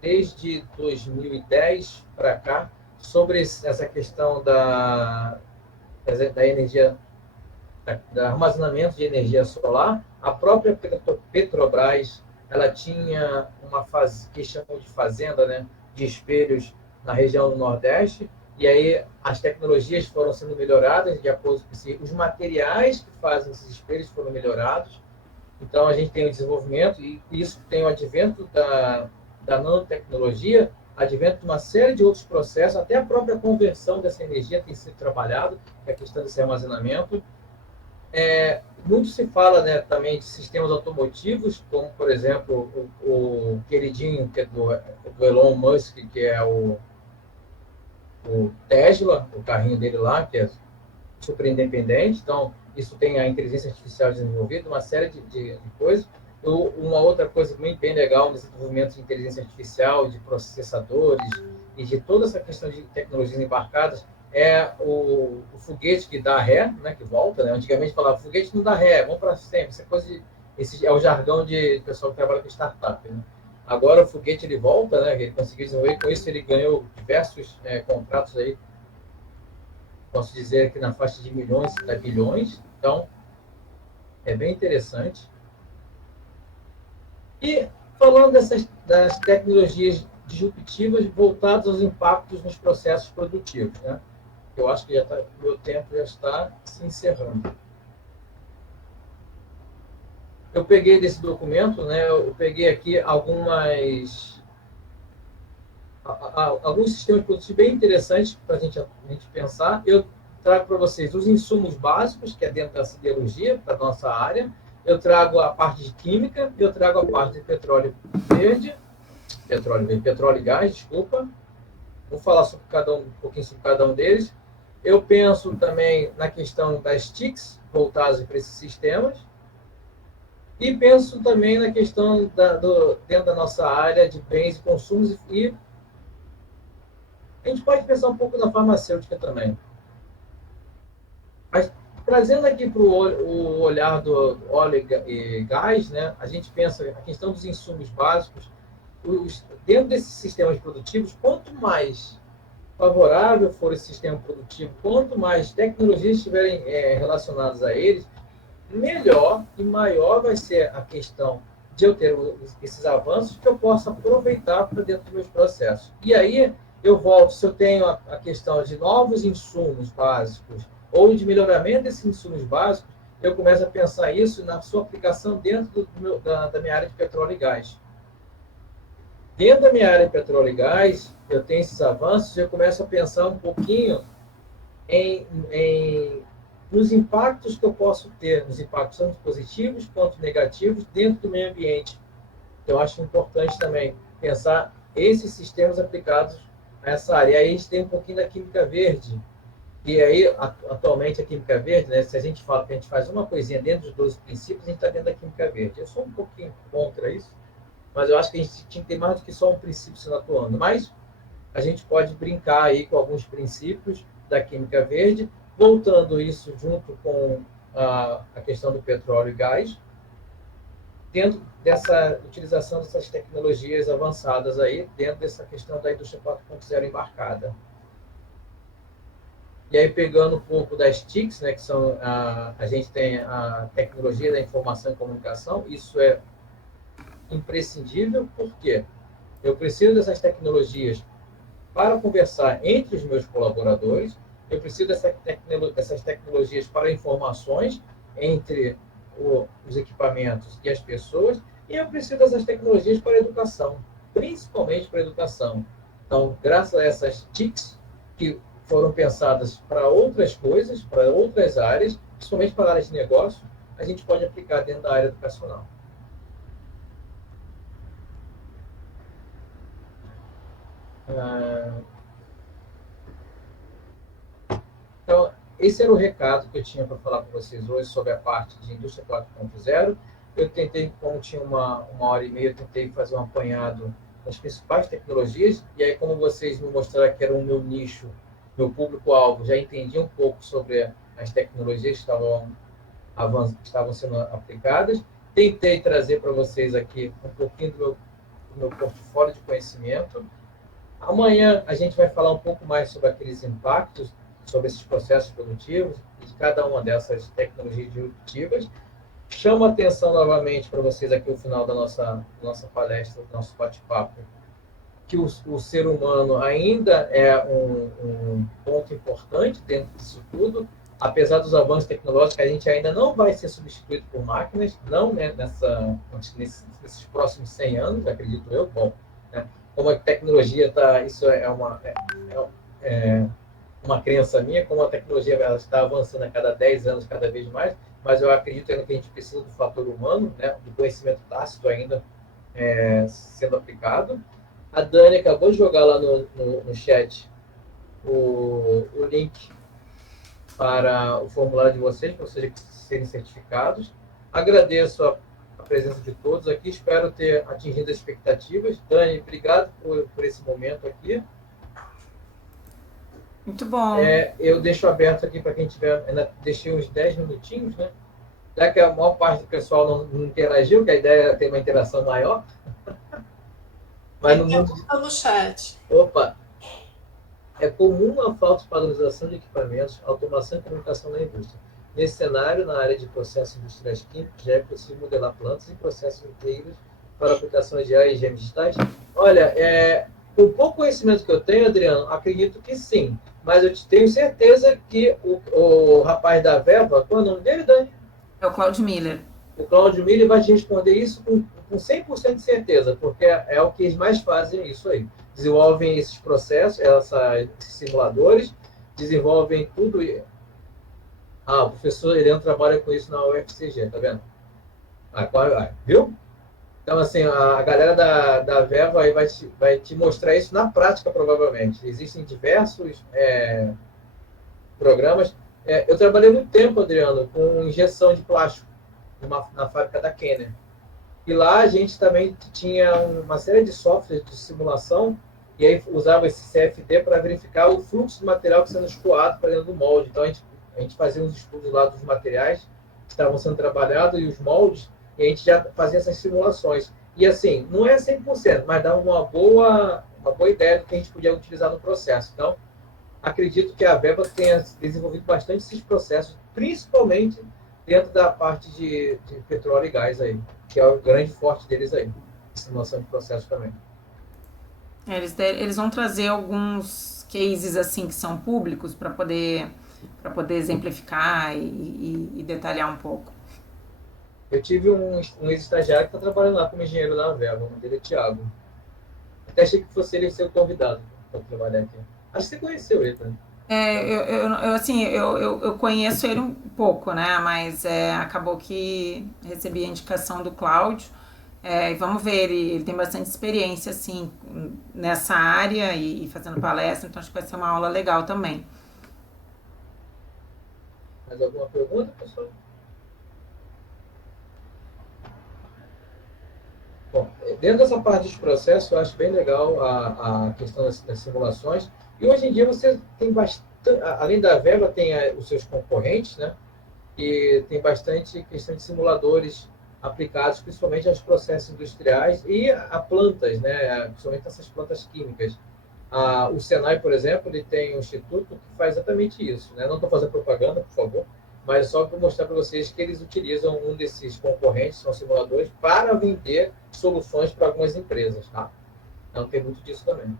desde 2010 para cá sobre essa questão da energia, do armazenamento de energia solar. A própria Petrobras, ela tinha uma que chamam de fazenda, né, de espelhos na região do Nordeste, e aí as tecnologias foram sendo melhoradas de acordo com os materiais que fazem esses espelhos foram melhorados. Então a gente tem o desenvolvimento e isso tem o advento da nanotecnologia, advento de uma série de outros processos, até a própria conversão dessa energia tem sido trabalhado, que é a questão desse armazenamento. Muito se fala, né, também de sistemas automotivos, como, por exemplo, o queridinho que é do Elon Musk, que é o Tesla, o carrinho dele lá, que é super independente. Então, isso tem a inteligência artificial desenvolvida, uma série de coisas. Uma outra coisa bem legal nesse desenvolvimento de inteligência artificial, de processadores e de toda essa questão de tecnologias embarcadas é o foguete que dá ré, né, que volta. Né? Antigamente falava, foguete não dá ré, vamos para sempre. Esse é o jargão de pessoal que trabalha com startup. Né? Agora o foguete ele volta, né? Ele conseguiu desenvolver, com isso ele ganhou diversos contratos aí, posso dizer que na faixa de milhões a bilhões. Então, é bem interessante. E falando das tecnologias disruptivas voltadas aos impactos nos processos produtivos, né? Eu acho que meu tempo já está se encerrando. Eu peguei desse documento, né? Eu peguei aqui alguns sistemas produtivos bem interessantes para a gente pensar. Eu trago para vocês os insumos básicos, que é dentro da siderurgia, da nossa área. Eu trago a parte de química, eu trago a parte de petróleo e gás, desculpa. Vou falar um pouquinho sobre cada um deles. Eu penso também na questão das TICs voltadas para esses sistemas. E penso também na questão dentro da nossa área de bens e consumos. E a gente pode pensar um pouco na farmacêutica também. Mas, trazendo aqui para o olhar do óleo e gás, né, a gente pensa a questão dos insumos básicos. Dentro desses sistemas produtivos, quanto mais favorável for esse sistema produtivo, quanto mais tecnologias estiverem relacionadas a eles, melhor e maior vai ser a questão de eu ter esses avanços que eu possa aproveitar para dentro dos meus processos. E aí eu volto, se eu tenho a questão de novos insumos básicos ou de melhoramento desses insumos básicos, eu começo a pensar isso na sua aplicação dentro da minha área de petróleo e gás. Dentro da minha área de petróleo e gás, eu tenho esses avanços e eu começo a pensar um pouquinho nos impactos que eu posso ter, nos impactos tanto positivos quanto negativos dentro do meio ambiente. Eu acho importante também pensar esses sistemas aplicados a essa área. E aí a gente tem um pouquinho da química verde. E aí, atualmente, a química verde, né, se a gente fala que a gente faz uma coisinha dentro dos 12 princípios, a gente está dentro da química verde. Eu sou um pouquinho contra isso, mas eu acho que a gente tinha que ter mais do que só um princípio sendo atuando. Mas a gente pode brincar aí com alguns princípios da química verde, voltando isso junto com a questão do petróleo e gás, dentro dessa utilização dessas tecnologias avançadas aí, dentro dessa questão da indústria 4.0 embarcada. E aí, pegando um pouco das TICs, né, que são a gente tem a tecnologia da informação e comunicação, isso é imprescindível, porque eu preciso dessas tecnologias para conversar entre os meus colaboradores, eu preciso dessas tecnologias para informações entre os equipamentos e as pessoas, e eu preciso dessas tecnologias para a educação, principalmente para a educação. Então, graças a essas TICs, que foram pensadas para outras coisas, para outras áreas, principalmente para a área de negócio, a gente pode aplicar dentro da área educacional. Então, esse era o recado que eu tinha para falar com vocês hoje sobre a parte de indústria 4.0. Eu tentei, como tinha uma hora e meia, eu tentei fazer um apanhado das principais tecnologias, e aí, como vocês me mostraram que era o meu nicho, meu público-alvo, já entendi um pouco sobre as tecnologias que estavam sendo aplicadas. Tentei trazer para vocês aqui um pouquinho do meu portfólio de conhecimento. Amanhã a gente vai falar um pouco mais sobre aqueles impactos, sobre esses processos produtivos, de cada uma dessas tecnologias disruptivas. Chamo a atenção novamente para vocês aqui no final da nossa palestra, do nosso bate-papo, que o ser humano ainda é um ponto importante dentro disso tudo. Apesar dos avanços tecnológicos, a gente ainda não vai ser substituído por máquinas, não, né, nesses próximos 100 anos, acredito eu. Bom, né, como a tecnologia está, isso é uma crença minha, como a tecnologia ela está avançando a cada 10 anos, cada vez mais, mas eu acredito ainda que a gente precisa do fator humano, né, do conhecimento tácito ainda sendo aplicado. A Dani acabou de jogar lá no chat o link para o formulário de vocês, para vocês serem certificados. Agradeço a presença de todos aqui, espero ter atingido as expectativas. Dani, obrigado por esse momento aqui. Muito bom. Eu deixo aberto aqui para quem tiver, ainda deixei uns 10 minutinhos, né? Já que a maior parte do pessoal não interagiu, que a ideia era ter uma interação maior. Mas no mundo no chat. Opa! É comum a falta de padronização de equipamentos, automação e comunicação na indústria. Nesse cenário, na área de processos industriais químicos, já é possível modelar plantas e processos inteiros para aplicações de AI e gemas digitais? Olha, com pouco conhecimento que eu tenho, Adriano, acredito que sim. Mas eu tenho certeza que o rapaz da Verva, qual é o nome dele, Dani? É o Claudio Miller. O Claudio Miller vai te responder isso com 100% de certeza, porque é o que eles mais fazem isso aí. Desenvolvem esses processos, esses simuladores, desenvolvem tudo. O professor Heleno trabalha com isso na UFCG, tá vendo? Viu? Então, assim, a galera da Verva aí vai te mostrar isso na prática, provavelmente. Existem diversos programas. Eu trabalhei muito tempo, Adriano, com injeção de plástico na fábrica da Kenner. E lá a gente também tinha uma série de softwares de simulação e aí usava esse CFD para verificar o fluxo de material que sendo escoado para dentro do molde. Então, a gente fazia uns estudos lá dos materiais que estavam sendo trabalhados e os moldes, e a gente já fazia essas simulações. E assim, não é 100%, mas dá uma boa ideia do que a gente podia utilizar no processo. Então, acredito que a Verva tenha desenvolvido bastante esses processos, principalmente dentro da parte de petróleo e gás aí, que é o grande forte deles aí, simulação de processos também. Eles vão trazer alguns cases assim que são públicos para poder exemplificar e detalhar um pouco. Eu tive um ex-estagiário que está trabalhando lá como engenheiro da Verva, o nome dele é Thiago. Até achei que fosse ele ser convidado para trabalhar aqui. Acho que você conheceu ele também. Eu conheço ele um pouco, né? Mas acabou que recebi a indicação do Cláudio. E vamos ver, ele tem bastante experiência assim, nessa área e fazendo palestra, então acho que vai ser uma aula legal também. Mais alguma pergunta, pessoal? Bom, dentro dessa parte de processo, eu acho bem legal a questão das simulações. E hoje em dia você tem bastante, além da Verva, tem os seus concorrentes, né? E tem bastante questão de simuladores aplicados principalmente aos processos industriais e a plantas, né? Principalmente essas plantas químicas. O Senai, por exemplo, ele tem um instituto que faz exatamente isso, né? Não estou fazendo propaganda, por favor, mas só para mostrar para vocês que eles utilizam um desses concorrentes, são simuladores, para vender soluções para algumas empresas, tá? Então tem muito disso também.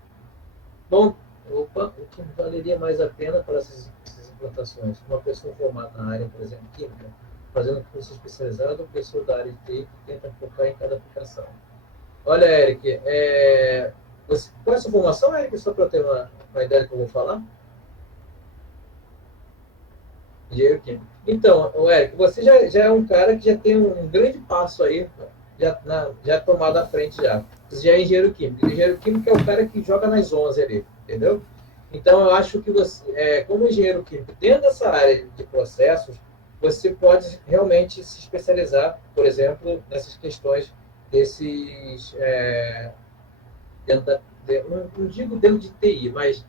Bom, o que valeria mais a pena para essas implantações? Uma pessoa formada na área, por exemplo, química, fazendo curso especializado, ou pessoa da área de TI que tenta focar em cada aplicação. Olha, Eric, qual é a sua formação, Eric? Só para eu ter uma ideia do que eu vou falar. Engenheiro químico. Então, Eric, você já é um cara que já tem um grande passo aí, já tomado à frente já. Você já é engenheiro químico. Engenheiro químico é o cara que joga nas 11 ali, entendeu? Então, eu acho que você, como engenheiro químico, dentro dessa área de processos, você pode realmente se especializar, por exemplo, nessas questões desses... não digo dentro de TI, mas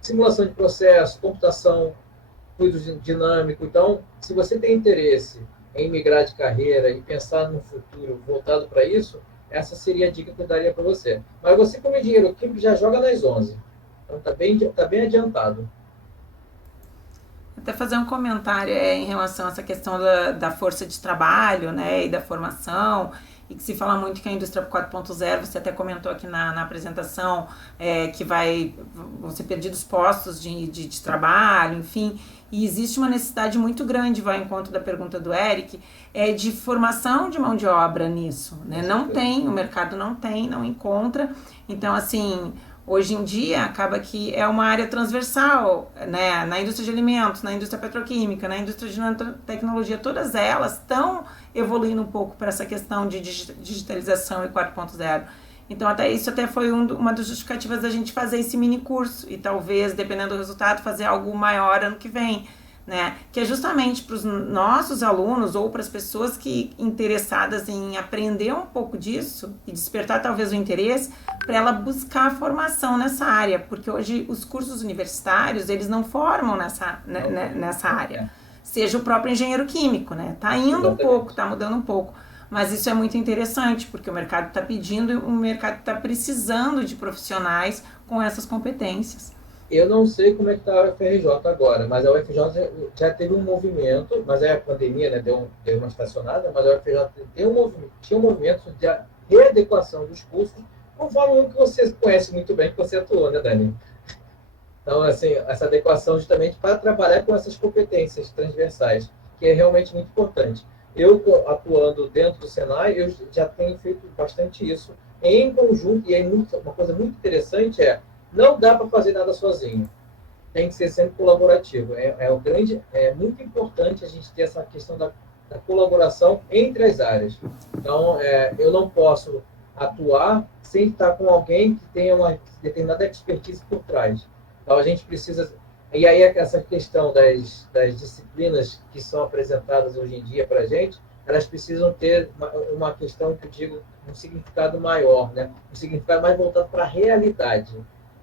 simulação de processo, computação, fluido dinâmico. Então, se você tem interesse em migrar de carreira e pensar no futuro voltado para isso, essa seria a dica que eu daria para você. Mas você, como engenheiro químico, já joga nas 11. Então, tá bem adiantado. Até fazer um comentário em relação a essa questão da força de trabalho, né, e da formação, e que se fala muito que a indústria 4.0, você até comentou aqui na apresentação, que vão ser perdidos postos de trabalho, enfim, e existe uma necessidade muito grande, vai ao encontro da pergunta do Eric, de formação de mão de obra nisso, né? Não tem, o mercado não encontra, então, assim... Hoje em dia, acaba que é uma área transversal, né? Na indústria de alimentos, na indústria petroquímica, na indústria de nanotecnologia, todas elas estão evoluindo um pouco para essa questão de digitalização e 4.0. Então, isso até foi uma das justificativas da gente fazer esse mini curso e talvez, dependendo do resultado, fazer algo maior ano que vem, né? Que é justamente para os nossos alunos ou para as pessoas que interessadas em aprender um pouco disso e despertar talvez o interesse para ela buscar formação nessa área, porque hoje os cursos universitários eles não formam nessa área, seja o próprio engenheiro químico, né? Tá indo um pouco, tá mudando um pouco, mas isso é muito interessante porque o mercado está pedindo, o mercado está precisando de profissionais com essas competências. Eu não sei como é que está a UFRJ agora, mas a UFRJ já teve um movimento, mas a pandemia, né, deu uma estacionada, mas a UFRJ tinha um movimento de readequação dos cursos, conforme o que você conhece muito bem, que você atuou, né, Dani? Então, assim, essa adequação justamente para trabalhar com essas competências transversais, que é realmente muito importante. Eu, atuando dentro do Senai, eu já tenho feito bastante isso em conjunto, e uma coisa muito interessante não dá para fazer nada sozinho. Tem que ser sempre colaborativo. É muito importante a gente ter essa questão da colaboração entre as áreas. Então, eu não posso atuar sem estar com alguém que tenha uma determinada expertise por trás. Então, a gente precisa... E aí, essa questão das disciplinas que são apresentadas hoje em dia para a gente, elas precisam ter uma questão que eu digo, um significado maior, né? Um significado mais voltado para a realidade.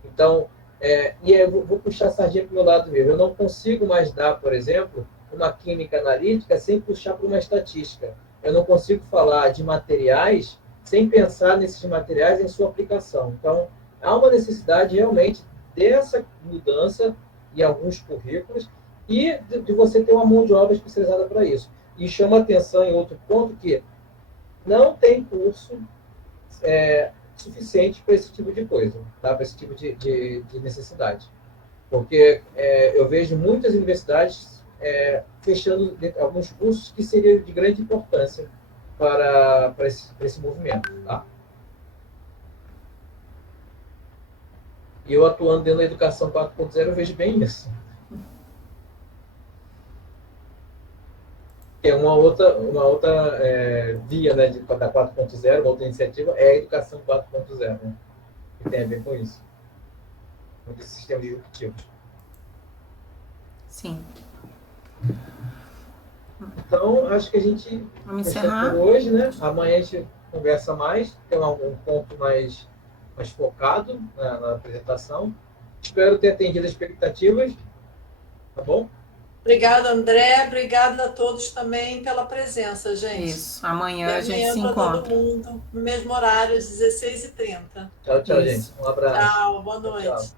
Então, eu vou puxar a sardinha para o meu lado mesmo. Eu não consigo mais dar, por exemplo, uma química analítica sem puxar para uma estatística. Eu não consigo falar de materiais sem pensar nesses materiais em sua aplicação. Então, há uma necessidade realmente dessa mudança em alguns currículos e de você ter uma mão de obra especializada para isso. E chama atenção em outro ponto que não tem curso suficiente para esse tipo de coisa, tá? Para esse tipo de necessidade. Porque eu vejo muitas universidades fechando alguns cursos que seriam de grande importância para esse movimento. Tá? E eu atuando dentro da educação 4.0, eu vejo bem isso. É uma outra via, né, da 4.0, uma outra iniciativa, é a educação 4.0, né, que tem a ver com isso, com esse sistema disruptivo. Sim. Então, acho que a gente vamos encerrar por hoje, né? Amanhã a gente conversa mais, tem um ponto mais focado na apresentação. Espero ter atendido as expectativas, tá bom? Obrigada, André. Obrigada a todos também pela presença, gente. Isso. Amanhã a gente se encontra. Todo mundo, no mesmo horário, às 16h30. Tchau, gente. Um abraço. Tchau, boa noite. Tchau.